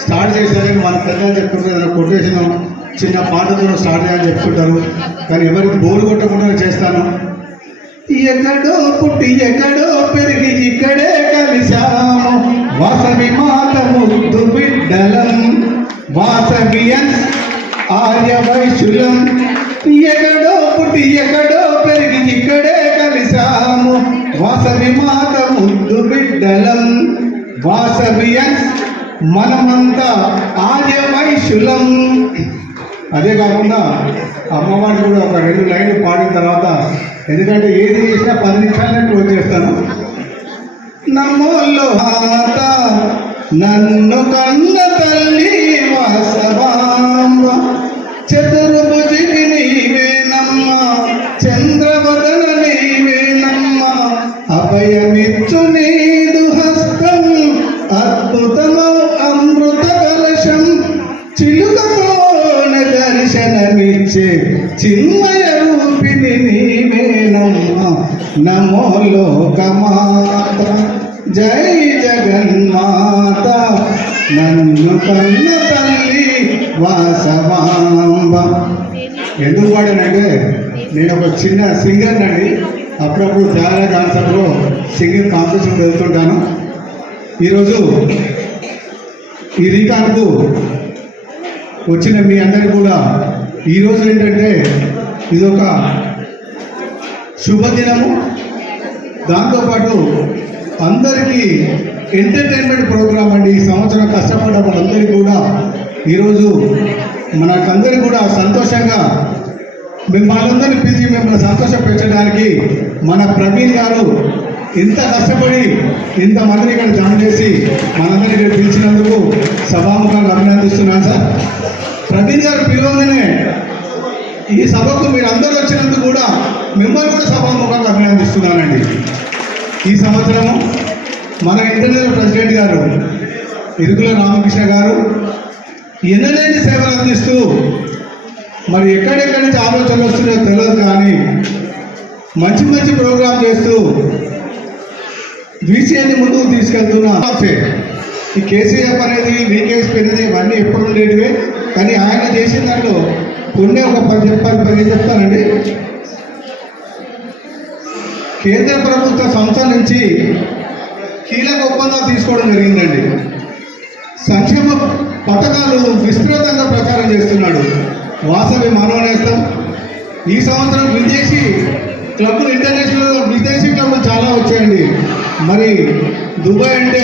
స్టార్ట్ చేశారని మన పెద్దలు చెప్తుంటే కొటేషన్ చిన్న పాటతో స్టార్ట్ చేయాలని చెప్తుంటారు, కానీ ఎవరికి బోరు కొట్టకుండా చేస్తాను. ఎక్కడో పుట్టి ఎక్కడో పెరిగి ఇక్కడే కలిశాము, వాసవి మాత ముద్దు బిడ్డలం, వాసవియన్స్ ఆర్య వైశ్యులం. ఎక్కడో పుట్టి ఎక్కడో పెరిగి ఇక్కడే కలిశాము, వాసవి మాత ముద్దు బిడ్డలం, వాసవియన్స్ మనమంతా ఆర్య వైశ్యులం. అదే కాకుండా అమ్మవారు కూడా ఒక 2 లైన్లు పాడిన తర్వాత, ఎందుకంటే ఏది చేసినా 10 నిమిషాలనే క్లోజ్ చేస్తాను. నమోలో మాత నన్ను కన్న తల్లి వాసవాంబ, చతుర్భుజిని నీవేనమ్మ, చంద్రవదన నీవేనమ్మ, అభయమిచ్చు నీదు హస్తం, అద్భుతమౌ అమృత కలశం, చిలుకతోన దర్శనమిచ్చే చిన్మయ రూపిణి నీవేనమ్మ. నమో లోకమాత జై జగన్మాత, నన్ను కన్న తల్లి వాసవాంబ. ఎందుకు పాడానంటే నేను ఒక చిన్న సింగర్ అండి. అప్పుడప్పుడు చాలా కాన్సెప్ట్లో సింగింగ్ కాంపిటీషన్ వెళ్తుంటాను. ఈరోజు ఈ రీకార్డుకు వచ్చిన మీ అందరికీ కూడా ఈరోజు ఏంటంటే ఇదొక శుభదినము. దాంతోపాటు అందరికీ ఎంటర్టైన్మెంట్ ప్రోగ్రామ్ అండి. ఈ సంవత్సరం కష్టపడ్డ వాళ్ళందరికీ కూడా ఈరోజు మనకందరికీ కూడా సంతోషంగా మిమ్మల్ని పిలిచి మిమ్మల్ని సంతోషపెట్టడానికి మన ప్రవీణ్ గారు ఇంత కష్టపడి ఇంతమందిని ఇక్కడ జాయిన్ చేసి మనందరినీ ఇక్కడ పిలిచినందుకు సభాముఖంగా అభినందిస్తున్నాను సార్. ప్రవీణ్ గారు పిలవగానే ఈ సభకు మీరు అందరూ వచ్చినందుకు కూడా మిమ్మల్ని కూడా సభాముఖంగా అభినందిస్తున్నానండి. ఈ సంవత్సరము మన ఇంటర్నేషనల్ ప్రెసిడెంట్ గారు ఇరుకుల రామకృష్ణ గారు ఎన్నలేని సేవలు అందిస్తూ మరి ఎక్కడెక్కడి నుంచి ఆలోచనలు వస్తున్నాయో తెలియదు, కానీ మంచి మంచి ప్రోగ్రాం చేస్తూ వీసీఐని ముందుకు తీసుకెళ్తున్నా. ఈ కేసీఎఫ్ అనేది వీకేఎస్పీ అనేది ఇవన్నీ ఎప్పుడు ఉండేటివే, కానీ ఆయన చేసిన దాంట్లో కొన్ని ఒక 10 చెప్తానండి. కేంద్ర ప్రభుత్వ సంస్థల నుంచి కీలక ఒప్పందాలు తీసుకోవడం జరిగిందండి. సంక్షేమ పథకాలు విస్తృతంగా ప్రచారం చేస్తున్నాడు. వాసవి మానవ నేస్తం. ఈ సంవత్సరం విదేశీ క్లబ్లు, ఇంటర్నేషనల్ విదేశీ క్లబ్లు చాలా వచ్చాయండి. మరి దుబాయ్ అంటే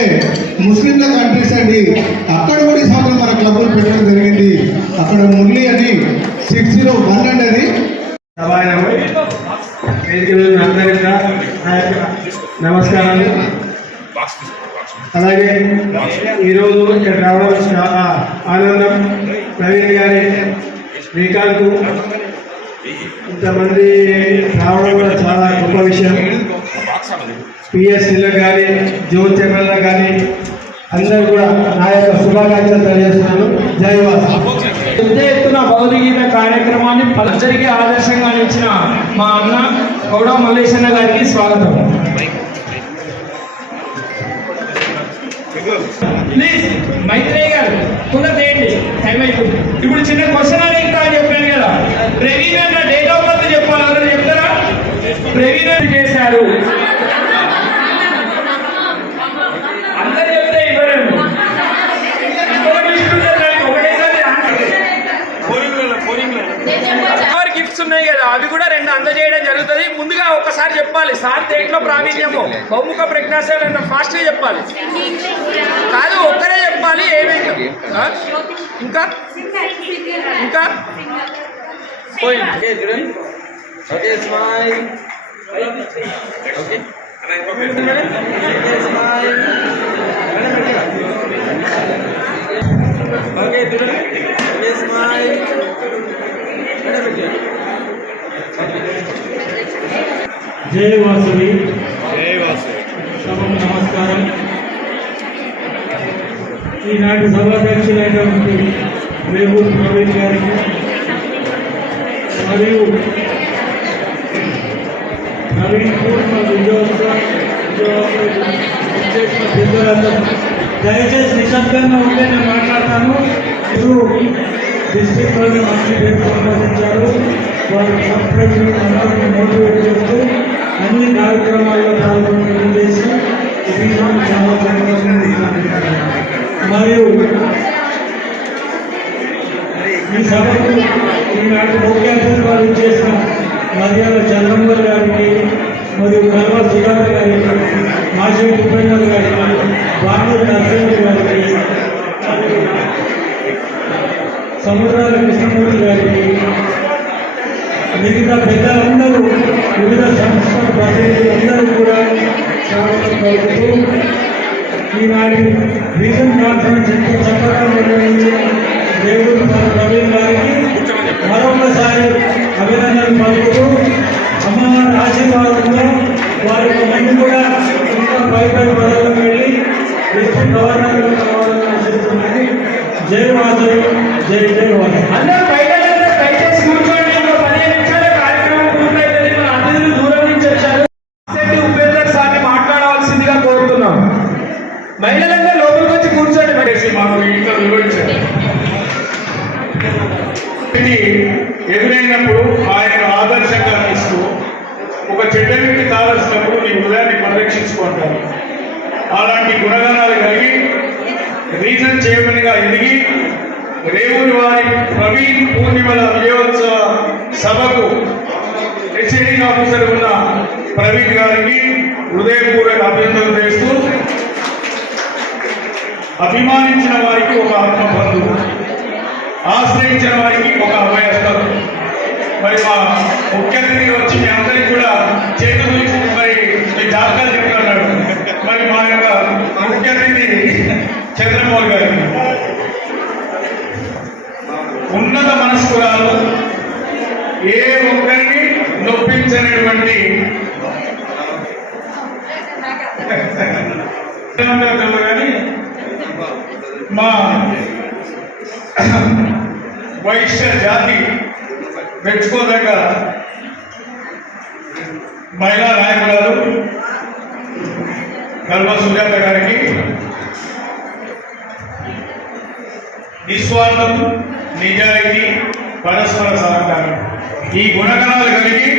ముస్లింల కంట్రీస్ అండి, అక్కడ కూడా ఈ సంవత్సరం మన క్లబ్లు పెట్టడం జరిగింది. అక్కడ మురళి అని 601 అండి అది. నమస్కారాలు. అలాగే ఈరోజు ఇక్కడ రావడం చాలా ఆనందం. ప్రవీణ్ గారి శ్రీకాంత్ ఇంతమంది రావడం కూడా చాలా గొప్ప విషయం. పిఎస్సీలకు కానీ జోన్ చక్రాలకు కానీ అందరూ కూడా నా యొక్క శుభాకాంక్షలు తెలియజేస్తున్నాను. జైవాస. పెద్ద ఎత్తున భౌతికగీత కార్యక్రమాన్ని అందరికీ ఆదర్శంగా నిలిచిన మా అన్న గౌడ మల్లేశన్న గారికి స్వాగతం. ప్లీజ్ మైత్రేయ గారు కులదేయండి, టైం అయిపోయింది. ఇప్పుడు చిన్న క్వశ్చన్ అడిగితా అని చెప్పాను కదా, ప్రవీణ్ అన్న డేట్ ఆఫ్ బర్త్ చెప్పాలి. అందరూ చెప్తారా? ప్రవీణ్ చేశారు అందరు చెప్తే ఇవ్వలేదు. గిఫ్ట్స్ ఉన్నాయి కదా, అవి కూడా 2 అందజేయడం జరుగుతుంది. ముందుగా ఒకసారి చెప్పాలి సార్ దేంట్లో ప్రావీణ్యము. బహుముఖ ప్రజ్ఞాశాలి అంత ఫాస్ట్గా చెప్పాలి కాదు, ఒక్కరే చెప్పాలి. ఏమేమి ఇంకా ఇంకా okay smile. Okay okay smile. జై వాసవి. జై వాసవి. సభకు నమస్కారం. ఈనాటి సభాధ్యక్షులైనటువంటి రేవూరు ప్రవీణ్ గారికి మరియు నవీన్ పూర్ణ పెద్దలందరూ దయచేసి నిశ్శబ్దంగా ఉంటే నేను మాట్లాడతాను. డిస్ట్రిక్ట్లోనే మంచి పేరు సంపాదించారు. వారి సబ్ ప్రెసిడెంట్ అందరినీ మోటివేట్ చేస్తూ అన్ని కార్యక్రమాల్లో పాల్గొనడం చేసి ఇది చాలా సంతోషంగా మరియు ఈ సభకు ఈనాటి ముఖ్య అతిథులు చేసిన మర్యాద చంద్రమోహన్ గారికి మరియు కల్వ సుధాకర్ గారికి, మాజీ ఉపేందర్ గారికి, బాణూరు నరసింహ గారికి, సముద్రాల కృష్ణమూర్తి గారికి, మిగతా పెద్దలందరూ వివిధ సంస్థల ప్రతినిధులందరూ కూడా స్వాగతం పలుకుతూ ఈనాటి రీజన్ కాన్ఫరెన్స్ ఎంతో చక్కగా నిర్వహించిన దేవుడు ప్రవీణ్ గారికి మరొకసారి అభినందనలు పలుకుతూ అమ్మవారి ఆశీర్వాదంలో వారికి మంది కూడా ఇంకా పై పదవులకు వెళ్ళి డిస్ట్రిక్ట్ గవర్నర్లు కావాలని ఆశిస్తున్నాను. జై వాసవి, జై జై వాసవి. అందరూ మహిళలందరూ దయచేసి కూర్చోండి. ఇంకో 15 నిమిషాల కార్యక్రమం పూర్తయిపోయింది. మన అతిథులు దూరం నుంచి వచ్చారు. శెట్టి ఉపేందర్ సార్ని మాట్లాడవలసిందిగా కోరుతున్నాం. మహిళలందరూ లోపలికి వచ్చి కూర్చోండి. మాకు ఇంకా వివరించారు. ఎదురైనప్పుడు ఆయన ఆదర్శంగా తీస్తూ ఒక చెడ్డకి తారసినప్పుడు నీ హృదయాన్ని పరిరక్షించుకుంటారు. అలాంటి గుణగణాలు కలిగి రీజన్ చైర్మన్గా ఎదిగి రేవూరి వారి ప్రవీణ్ పూర్ణిమల విజయోత్సవ సభకు ప్రిసైడింగ్ ఆఫీసర్ ఉన్న ప్రవీణ్ గారికి హృదయపూర్వక అభినందనలు చేస్తూ అభిమానించిన వారికి ఒక ఆత్మబంధువు, ఆశ్రయించిన వారికి ఒక అభయస్థం. మరి మా ముఖ్య అతిథి వచ్చి మీ అందరికీ కూడా చేతులు మరి మీ జాతకాలు చెప్తున్నాడు. మరి మా యొక్క ముఖ్య అతిథి చంద్రమోహన్ గారు ఉన్నత మనస్కురాలు, ఏ ఒక్కరిని నొప్పించనటువంటి కానీ మా వైశ్య జాతి మెచ్చుకోదగ్గ మహిళా నాయకురాలు కల్వ సుజాత గారికి నిస్వార్థం, నిజాయితీ, పరస్పర సహకారం ఈ గుణగణాలు కలిగి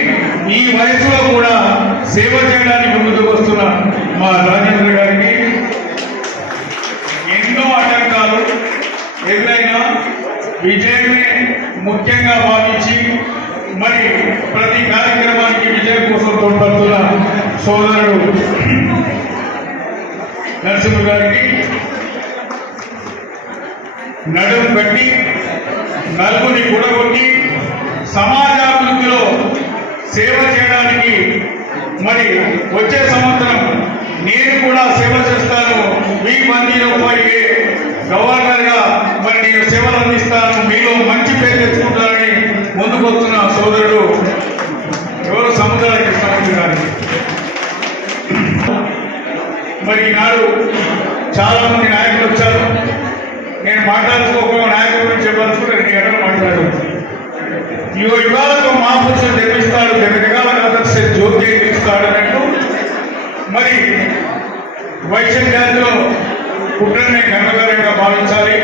ఈ వయసులో కూడా సేవ చేయడానికి ముందుకు వస్తున్న మా రాజేంద్ర గారికి ఎన్నో ఆటంకాలు ఎదురైనా విజయమే ముఖ్యంగా భావించి మరి ప్రతి కార్యక్రమానికి విజయం కోసం తోడ్పడుతున్న సోదరుడు నరసింహ గారికి నడుము కట్టి నలుగుని కూడగొట్టి సమాజాభివృద్ధిలో సేవ చేయడానికి మరి వచ్చే సంవత్సరం నేను కూడా సేవ చేస్తాను, మీ 105 గవర్నర్ గా మరి నేను సేవలు అందిస్తాను, మీలో మంచి పేరు తెచ్చుకుంటానని ముందుకు వస్తున్న సోదరుడు ఎవరు సముద్రాల కృష్ణమూర్తి గారికి. మరి ఈనాడు చాలా మంది నాయకులు వచ్చారు. నేను మాట్లాడుకోకుండా నాయకుల గురించి చెప్పాల్సుకుంటే 2 గంటలు మాట్లాడాను. యుగాలకు మహాపురుషులు జన్మిస్తాడు, జగజగాలకు ఆదర్శ జ్యోతి ఇస్తాడు అన్నట్టు మరి వైశ్య జాతిలో పుట్టనే గర్వకారంగా భావించాలి.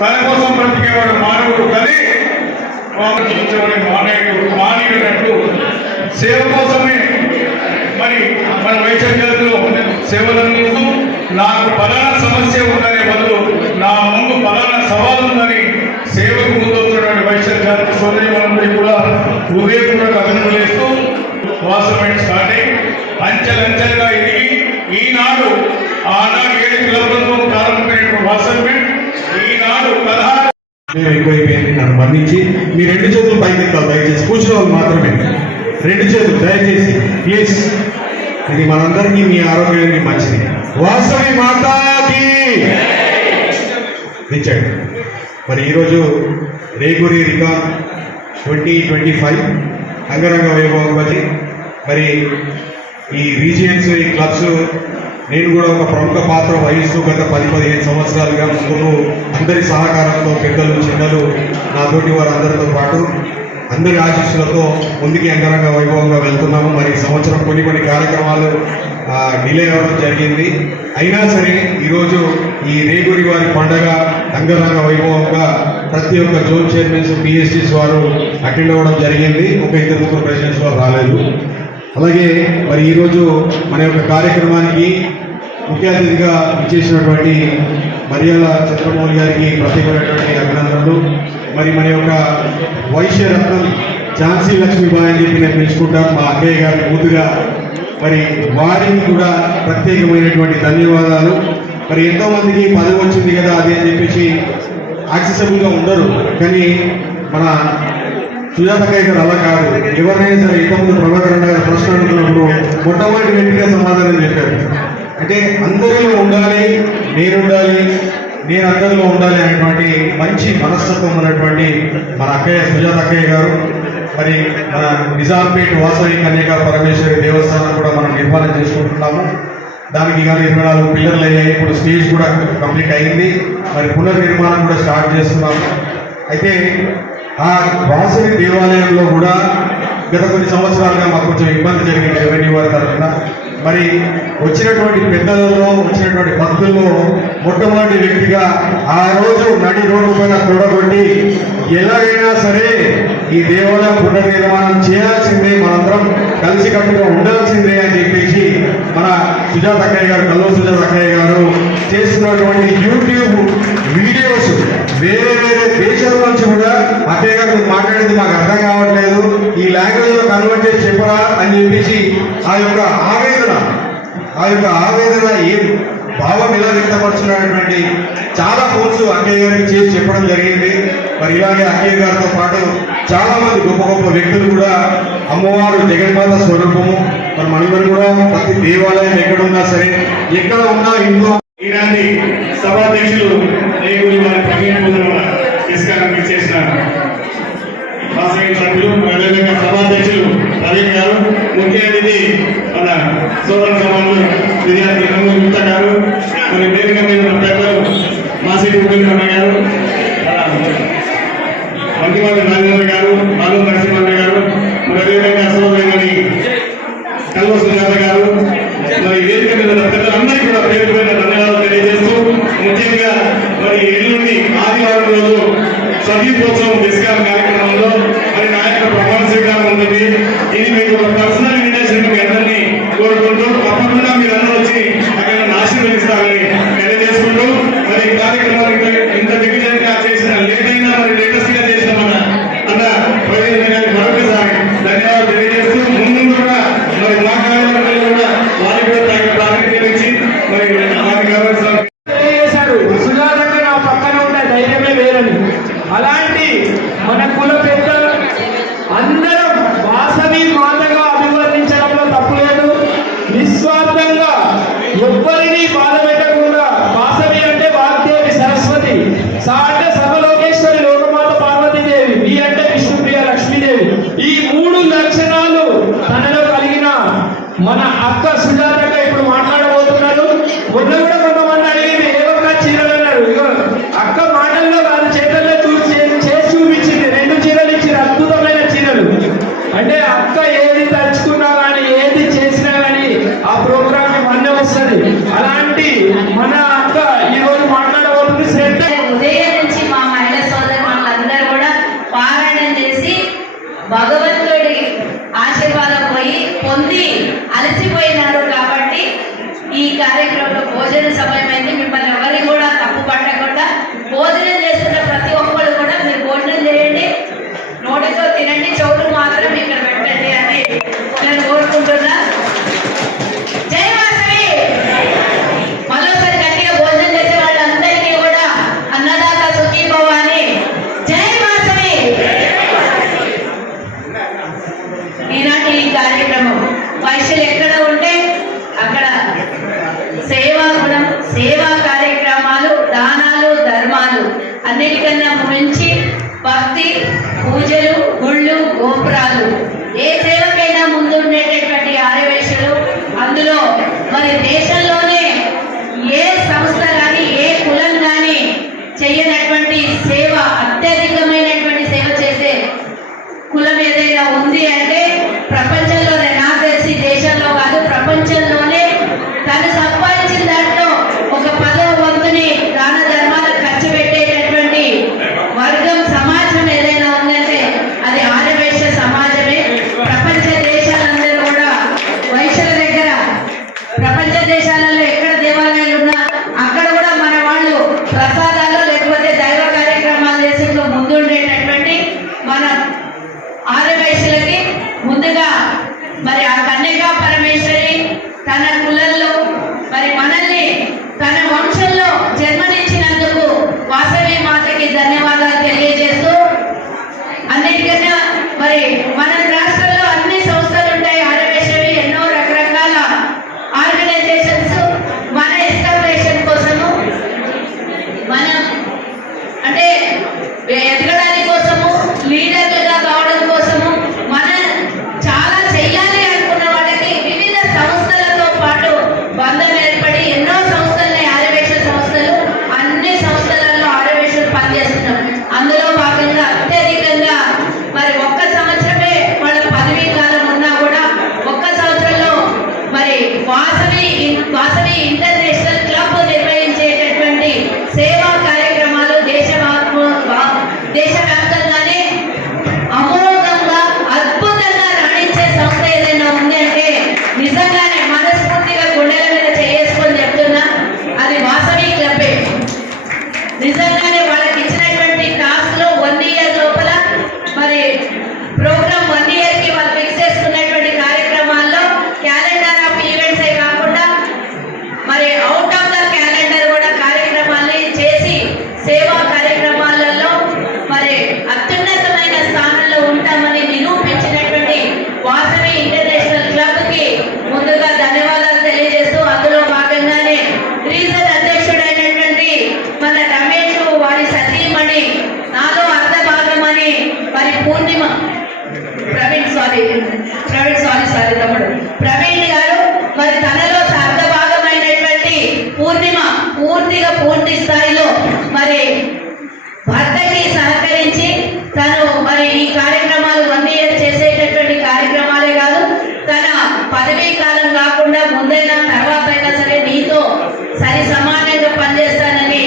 తన కోసం బ్రతికేవాడు మానవుడు కానీ జీవించేవాడు మానవుడు సేవ కోసమే మరి మన వైశ్య జాతిలో సేవలు అందిస్తూ నాకు పలానా సమస్య ఉందనే బదులు నా ముందు పలానా సవాలు ఉందని సేవకు ముందొస్తున్నటువంటి వైశ్య జాతి సోదరి మనందరికీ కూడా హృదయపూర్వక అభినందనలు చేస్తూ వాసమెంట్ స్టార్ట్ అయ్యి అంచెలంచెలుగా ఎదిగి ఈనాడు ఆనాడు 7 కిలోలతో ప్రారంభమైన వాసమెంట్ ఈనాడు 16 ఎక్కువైపోయింది. నన్ను మన్నించి మీ 2 చేతులు పైకెత్తాలి దయచేసి, కూర్చున్న వాళ్ళు మాత్రమే 2 చేతులు దయచేసి ప్లీజ్. ఇది మనందరికీ మీ ఆరోగ్యానికి మంచిది. వాసవి మాతాకి ఇచ్చాడు. మరి ఈరోజు రేగురి రికార్డ్ 2025 అంగరంగ వైభవతి. మరి ఈ రీజియన్స్, ఈ క్లబ్స్ నేను కూడా ఒక ప్రముఖ పాత్ర వహిస్తూ గత 10-15 సంవత్సరాలుగా ముందుకు అందరి సహకారంతో పెద్దలు చిన్నలు నాతోటి వారందరితో పాటు అందరి ఆశీస్సులతో ముందుకి అంగరంగ వైభవంగా వెళ్తున్నాము. మరి ఈ సంవత్సరం కొన్ని కార్యక్రమాలు డిలే అవ్వడం జరిగింది. అయినా సరే ఈరోజు ఈ రేగురి వారి పండగ అంగరంగ వైభవంగా ప్రతి ఒక్క జోన్ చైర్మన్స్ పిఎస్టీస్ వారు అటెండ్ అవ్వడం జరిగింది. ఒక 2-3 ప్రెసిడెంట్స్ వారు రాలేదు. అలాగే మరి ఈరోజు మన యొక్క కార్యక్రమానికి ముఖ్య అతిథిగా ఇచ్చేసినటువంటి మరియాల చంద్రమౌళి గారికి ప్రత్యేకమైనటువంటి అభినందనలు. మరి మన యొక్క వైశ్యరత్నం ఝాన్సీ లక్ష్మీబాయి అని చెప్పి నేను పిలుచుకుంటాను, మా అక్కయ్య గారి కూతుగా. మరి వారికి కూడా ప్రత్యేకమైనటువంటి ధన్యవాదాలు. మరి ఎంతో మందికి పదవి వచ్చింది కదా అది అని చెప్పేసి యాక్సెసిబుల్గా ఉండరు, కానీ మన సుజాతకయ్య గారు అలా కాదు. ఎవరినైనా సరే ఇంతకుముందు ప్రభాకర్ గారు ప్రశ్న అడుగుతున్నప్పుడు మొట్టమొదటి వ్యక్తిగా సమాధానం చెప్పారు. అంటే అందరిలో ఉండాలి, నేను అందరిలో ఉండాలి అనేటువంటి మంచి మనస్తత్వం ఉన్నటువంటి మన అక్కయ్య సుజాత అక్కయ్య గారు. మరి మన నిజాంపేట వాసవి కన్యకా పరమేశ్వరి దేవస్థానం కూడా మనం నిర్మాణం చేసుకుంటున్నాము. దానికి కానీ 24 పిల్లర్లు అయ్యాయి. ఇప్పుడు స్టేజ్ కూడా కంప్లీట్ అయింది. మరి పునర్నిర్మాణం కూడా స్టార్ట్ చేస్తున్నాము. అయితే ఆ వాసవి దేవాలయంలో కూడా గత కొన్ని సంవత్సరాలుగా మాకు కొంచెం ఇబ్బంది జరిగింది రెవెన్యూ వారి తరఫున. మరి వచ్చినటువంటి పెద్దలలో వచ్చినటువంటి భక్తుల్లో మొట్టమొదటి వ్యక్తిగా ఆ రోజు నడి రోడ్డు పైన తొడగొట్టి ఎలాగైనా సరే ఈ దేవాలయం పునర్నిర్మాణం చేయాల్సిందే, మనందరం కలిసికట్టుగా ఉండాల్సిందే అని చెప్పేసి మన సుజాత అక్కయ్య గారు, కల్వ సుజాత అక్కయ్య గారు చేస్తున్నటువంటి యూట్యూబ్ వీడియోస్ వేరే దేశాల నుంచి కూడా అక్కయ్య గారు మాట్లాడేది మాకు అర్థం కావట్లేదు, ఈ లాంగ్వేజ్ లో కన్వర్ట్ చేసి చెప్పరా అని చెప్పేసి ఆ యొక్క ఆవేదన ఏం భావం ఎలా వ్యక్తపరుచున్నటువంటి చాలా ఫోన్స్ అక్కయ్య గారికి చేసి చెప్పడం జరిగింది. మరి ఇలాగే అక్కయ్య గారితో పాటు చాలా మంది గొప్ప వ్యక్తులు కూడా అమ్మవారు జగన్మాత స్వరూపము. మరి మనందరూ కూడా ప్రతి దేవాలయం ఎక్కడున్నా సరే, ఎక్కడ ఉన్నా ఇంట్లో ఈనాటి సభాధ్యక్షులు రేగురి వారి ప్రవీణ్ తిరస్కారం చేసిన వాసవి సభ్యులు, అదేవిధంగా సభాధ్యక్షులు ప్రవీణ్ గారు, ముఖ్య అతిథి మన సోదర సమానులు విద్యార్థి రంగూరి గుప్తా గారు, మరి వేదిక మీద ఉన్న పెద్దలు మాసిటి ఉపేంద్ర గారు, మంత్రివారి రాజేంద్ర గారు, బాలు నరసింహ గారు, మరి అదేవిధంగా సోదరి కల్వ సుజాత గారు, మరి వేదిక మీద ఉన్న పెద్దలందరికీ కూడా పేరు ధన్యవాదాలు తెలియజేస్తూ, ముఖ్యంగా మరి ఎల్లుండి ఆదివారం రోజు సంగీతోత్సవం డిస్కామ్ కార్యక్రమంలో మరి నాయకుల ప్రమాణ స్వీకారం ఉంటుంది. ఇది మీకు ఒక పర్సనల్ ఇన్విటేషన్ మీ అందరినీ కోరుకుంటూ తప్పకుండా మీరు అందరూ వచ్చి అక్కడ ఆశీర్వదిస్తారని తెలియజేసుకుంటూ, మరి ఈ కార్యక్రమానికి ఇంత దిగ్విజయంగా చేసిన లేట్ అయినా మరి లేటెస్ట్ గా చేసిన మన అన్న ప్రవీణ్ గారికి మరొకసారి ధన్యవాదాలు తెలియజేస్తూ, ముందు కూడా మరి మా కార్యక్రమంలో కూడా వారికి కూడా ప్రాధాన్యత ఇచ్చి మరి వారికి తెలియజేశారు. సుజాతకి నా పక్కన ఉండే ధైర్యమే వేరని. అలాంటి మన కుల పెద్ద అందరం వాసవి మాతగా అభివర్ణించడంలో తప్పు లేదు. నిస్వార్థంగా ఎవ్వరినీ బాధ పెట్టకుండా, వాసవి అంటే వాగ్దేవి సరస్వతి, సా అంటే సర్వలోకేశ్వరి లోకమాత పార్వతీదేవి, వి అంటే విష్ణుప్రియ లక్ష్మీదేవి. ఈ 3 లక్షణాలు తనలో కలిగిన మన అక్క సుజాతక ఇప్పుడు మాట్లాడబోతున్నారు. మొన్న కూడా కొంతమంది అడిగింది ఏమన్నా చీరలు అన్నారు. ఇగో అక్క మాటల్లో కాదు, చేతల్లో చేసి చూపించింది. 2 చీరలు ఇచ్చింది, అద్భుతమైన చీరలు. అంటే అక్క పూర్ణిమ తమ్ముడు ప్రవీణ్ గారు మరి తనలో అర్ధభాగమైనటువంటి పూర్ణిమ పూర్తి స్థాయిలో మరి భర్తకి సహకరించి తను మరి ఈ కార్యక్రమాలు 1 year చేసేటటువంటి కార్యక్రమాలే కాదు, తన పదవీ కాలం కాకుండా ముందైనా తర్వాతైనా సరే నీతో సరి సమానంగా పనిచేస్తానని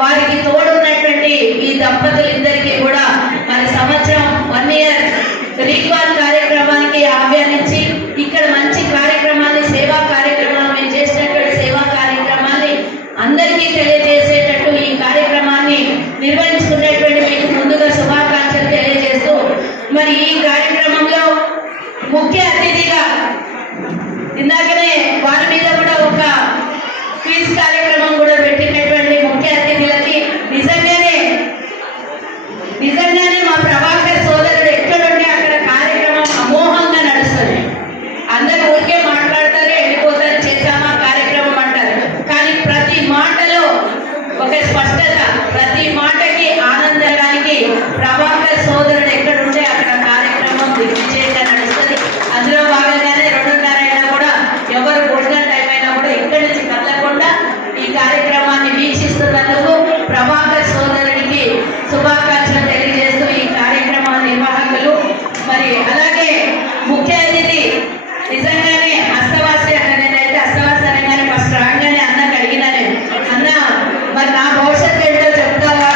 వారికి తోడున్నటువంటి ఈ దంపతులిద్దరికీ కూడా మరి సంవత్సరం 1 year రీకాల్ కార్యక్రమానికి ఆహ్వానించి ఇక్కడ మంచి కార్యక్రమాన్ని సేవా కార్యక్రమాలు మేము చేసినటువంటి సేవా కార్యక్రమాన్ని అందరికీ తెలియజేసేటట్టు ఈ కార్యక్రమాన్ని నిర్వహించుకునేటువంటి మీకు ముందుగా శుభాకాంక్షలు తెలియజేస్తూ మరి ఈ కార్యక్రమంలో ముఖ్య అతిథిగా ఇందాకనే వారి మీద కూడా ఒక క్విజ్ కార్యక్రమం కూడా పెట్టినటువంటి ముఖ్య అతిథులకి నిజంగానే మా ప్రభాకర్ సోదరుడు ఎక్కడుంటే అక్కడ కార్యక్రమం అమోఘంగా నడుస్తుంది. అందరూ ఊరికే మాట్లాడతారు, వెళ్ళిపోతారు, చేశామా కార్యక్రమం అంటారు, కానీ ప్రతి మాటలో ఒక స్పష్టత, ప్రతి మాటకి ఆనందడానికి ప్రభాకర్ సోదరుడు ఎక్కడుంటే అక్కడ కార్యక్రమం దిగ్విజయంగా నడుస్తుంది. అందులో భాగంగానే 2:30 అయినా కూడా ఎవరు భోజన టైం అయినా కూడా ఇక్కడి నుంచి కదలకుండా ఈ కార్యక్రమాన్ని వీక్షిస్తున్నందుకు ప్రభాకర్ సోదరుడికి శుభాకాంక్షలు తెలియజేస్తూ ఈ కార్యక్రమ నిర్వాహకులు మరి అలాగే ముఖ్య అతిథి నిజంగానే అస్తవాసి అన్న, నేనైతే అస్తవాసి అనగానే ఫస్ట్ రాగానే అన్నకు అడిగినా నేను, అన్న మరి నా భవిష్యత్తు ఏంటో చెప్తావా?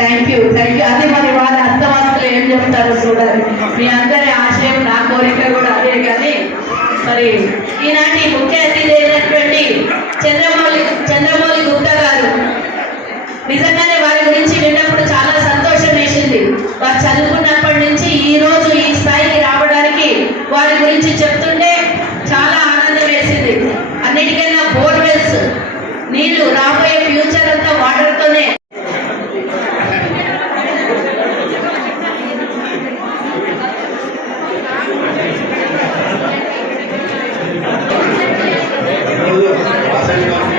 Thank you. అదే మరి వాళ్ళ అస్తవాసులు ఏం చెప్తారో చూడాలి. మీ అందరి ఆశయం, నా కోరిక కూడా అదే. కానీ మరి ఈనాటి ముఖ్య అతిథి అయినటువంటి చంద్రమౌళి గుప్తా గారు, నిజంగానే వారి గురించి విన్నప్పుడు చాలా సంతోషం వేసింది. వారు చదువుకున్నప్పటి నుంచి ఈ రోజు ఈ స్థాయికి రావడానికి వారి గురించి చెప్తుంటే చాలా ఆనందం వేసింది. అన్నిటికైనా బోర్వెల్స్ నీళ్లు రాబోయే ఫ్యూచర్ అంతా వాటర్తోనే. ఈరోజు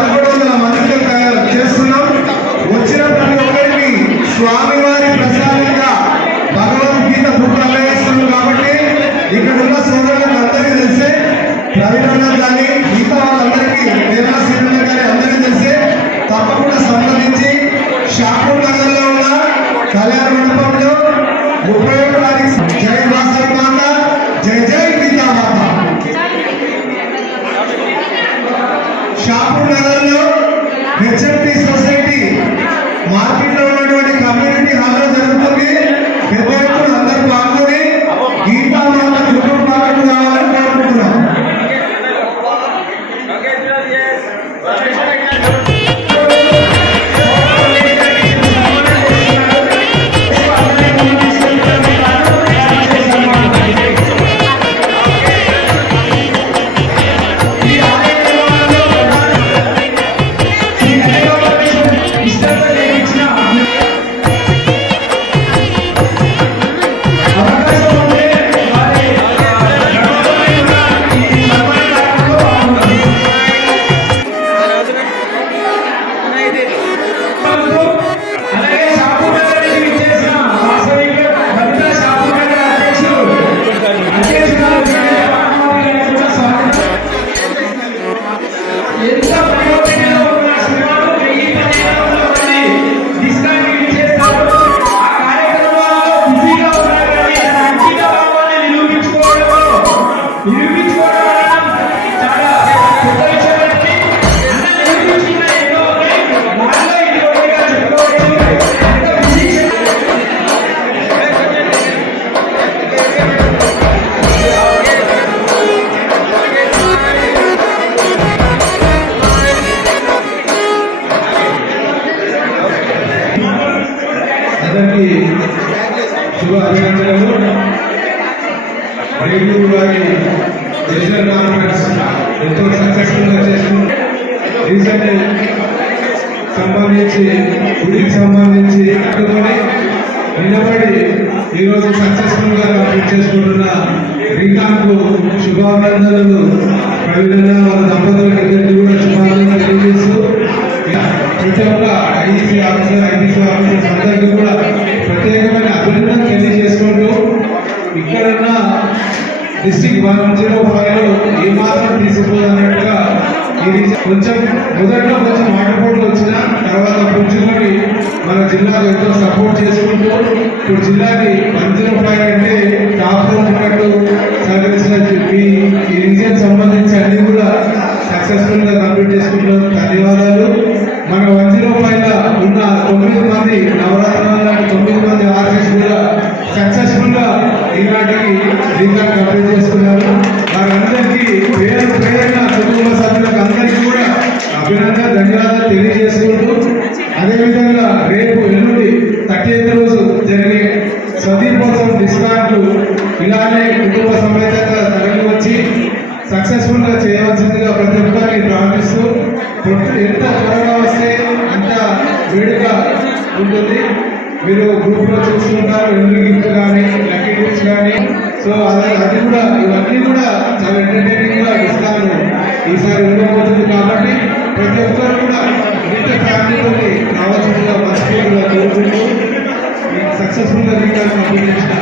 1100 మందితో చేస్తున్నాం. వచ్చిన ప్రతి ఒక్కరికి స్వామివారి ప్రసాదంగా భగవద్గీత బుక్ అలయిస్తున్నాం. కాబట్టి ఇక్కడ ఉన్న సోదరులకు అందరికీ తెలిసే ప్రవీణ కానీ మిగతా వాళ్ళందరికీ దేవాసీనులు కానీ అందరికీ తెలిసే తప్పకుండా సంబంధించి షాపూర్ నగర్లో ఉన్న కళ్యాణ మండపంలో 31వ తారీఖు జై వాసవి మాత, జై జై గీతా మాత. షాపూర్ నగర్లో హెచ్ఎంటీ సొసైటీ మార్కెట్ లో ఉన్నటువంటి కమ్యూనిటీ హాల్లో జరుగుతుంది. పెద్ద ఎత్తున అందరూ పాల్గొని గీతా మాత కుటుంబ పాలన కావాలని కోరుకుంటున్నాం. అందరికీ శుభ అభినందనలు. రేపు వారి నేషనల్ కాన్ఫరెన్స్ ఎంతో సక్సెస్ఫుల్ గా చేస్తుంది. రీసెంట్ సంబంధించి గుడికి సంబంధించి కట్టుకొని నిలబడి ఈరోజు సక్సెస్ఫుల్ గా కంప్లీట్ చేసుకుంటున్న శ్రీకాంత్ శుభాభినందనలు. ప్రవీణ వాళ్ళ దంపతులకు ఇద్దరికి కూడా శుభాభినందనలు తెలియజేస్తూ ప్రతి ఒక్క ఐసీ ఆఫీసర్స్ అందరికీ కూడా ప్రత్యేకమైన అభినందనలు తెలియజేసుకుంటూ ఇక్కడున్న డిస్ట్రిక్ట్ 105లో ఏమాత్రం తీసుకోవాలన్నట్టుగా ఇది కొంచెం మొదట్లో కొంచెం ఆటపోట్లు వచ్చిన తర్వాత పుంజుకొని మన జిల్లాకు ఎంతో సపోర్ట్ చేసుకుంటూ ఇప్పుడు జిల్లాకి 105 అంటే టాప్ లో ఉన్నట్టు సహకరిస్తున్న ఈ రీజియన్ సంబంధించి అన్ని కూడా సక్సెస్ఫుల్ గా కంప్లీట్ చేసుకుంటున్నాం. ధన్యవాదాలు. మన 105లో ఉన్న 9 మంది నవరాత్రుల 9 మంది ఆర్టిస్ట్ కూడా సక్సెస్ఫుల్ గా ఈనాటికి రికార్డ్ కంప్లీట్ చేసుకున్నారు. వారందరికీ పేరు పేరున కుటుంబ సభ్యులకు అందరికీ కూడా అభినందన ధన్యవాదాలు తెలియజేసుకుంటూ అదేవిధంగా రేపు ఎల్లుండి 30వ రోజు జరిగే స్వదీపోత్సవం డిస్కౌంట్లు ఇలానే కుటుంబ సమేతంగా తరలి వచ్చి సక్సెస్ఫుల్ గా చేయవలసిందిగా ప్రతి ఒక్కరిని ప్రార్థిస్తూ ఎంత త్వరగా వస్తే అంత వేడుక ఉంటుంది. మీరు గ్రూప్ లో చూస్తుంటారు ఎన్ని గిఫ్ట్ కానీ లక్కీ గిఫ్ట్స్ కానీ. సో అది కూడా ఇవన్నీ కూడా చాలా ఎంటర్టైనింగ్ గా ఇస్తాను ఈసారి ఉండబోతుంది. కాబట్టి ప్రతి ఒక్కరు కూడా మిగతా ఫ్యామిలీతో రావాల్సిందిగా మనస్ఫూర్తిగా కోరుకుంటూ సక్సెస్ఫుల్ గా రికార్డు కంప్లీట్ చేసిన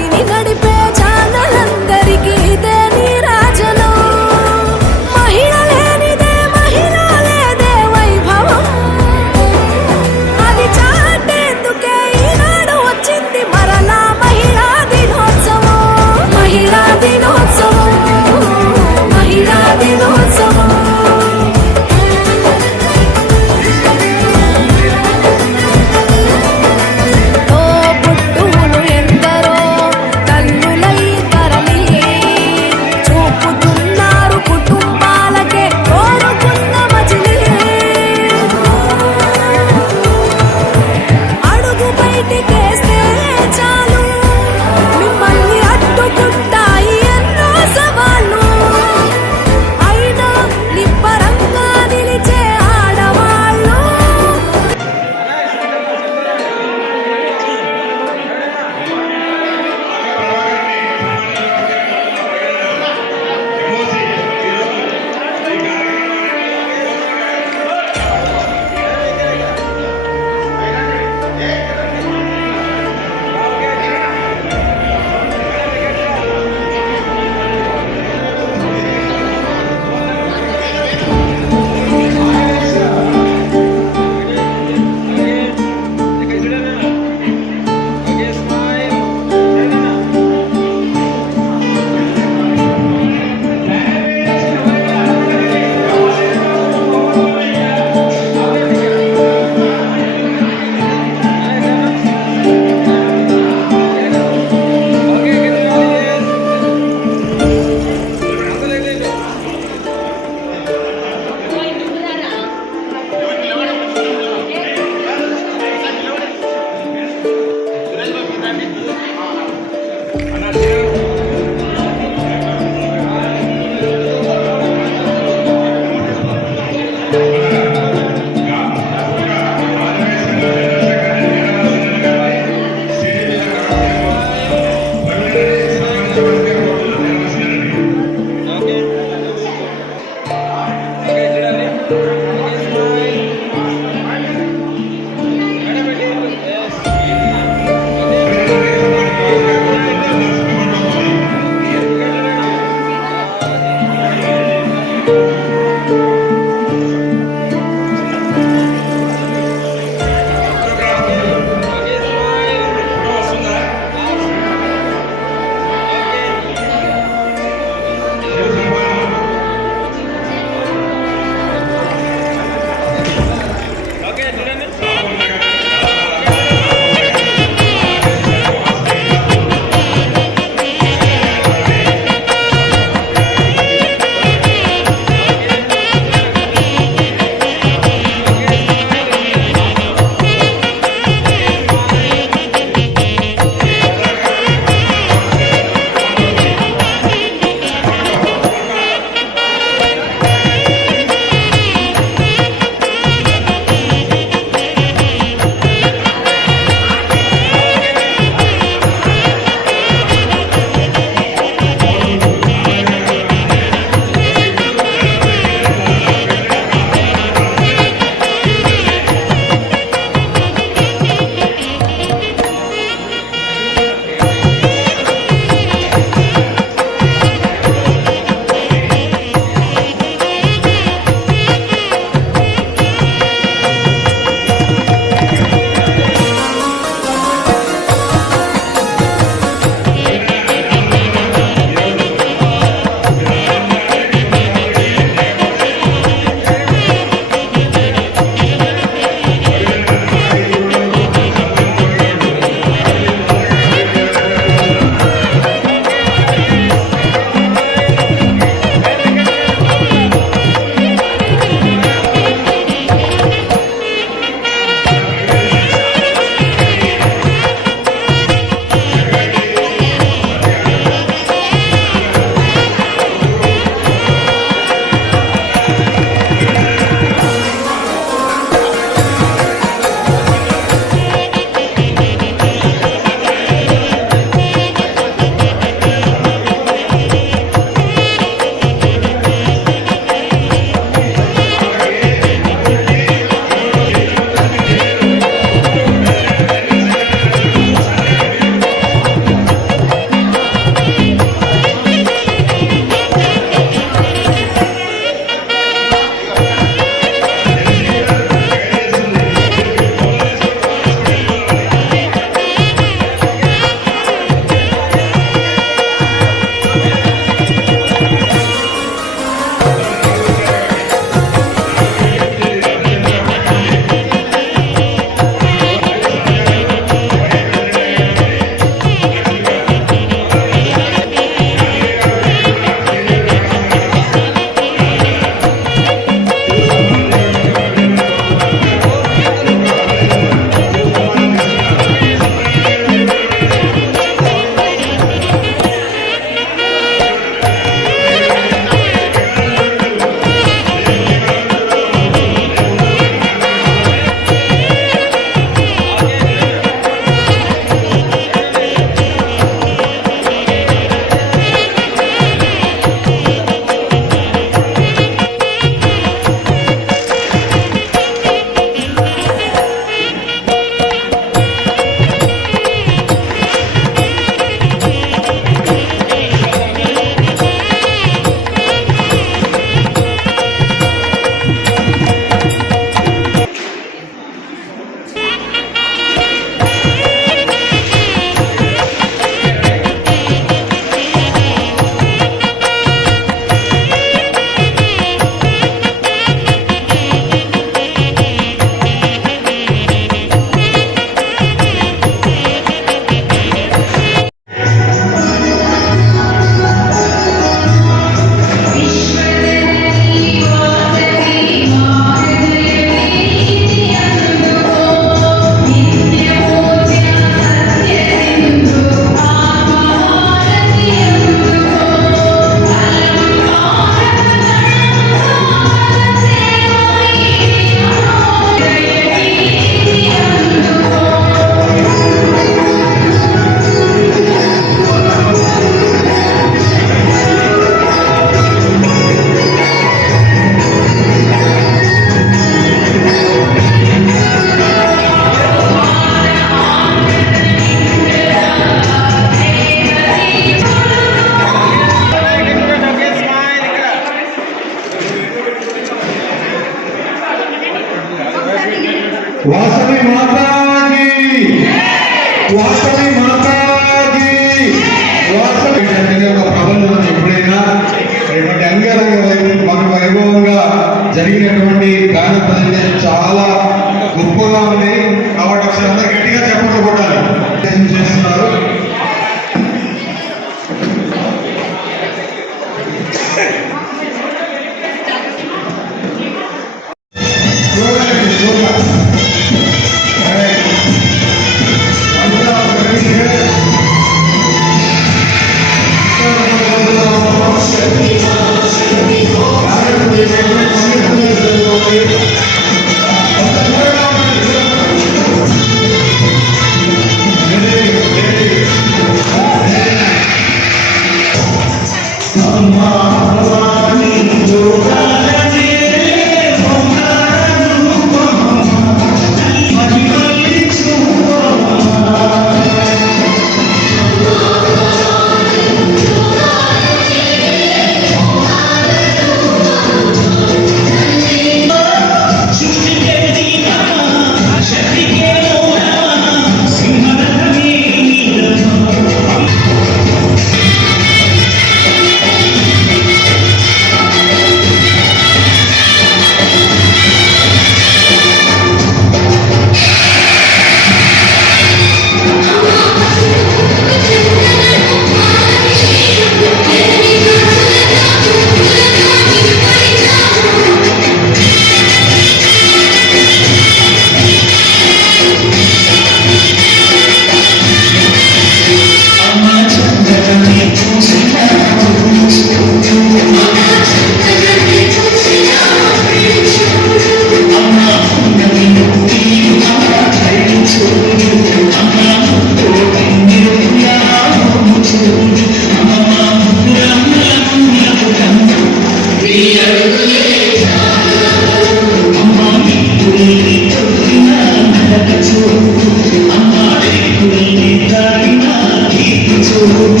Thank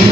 you.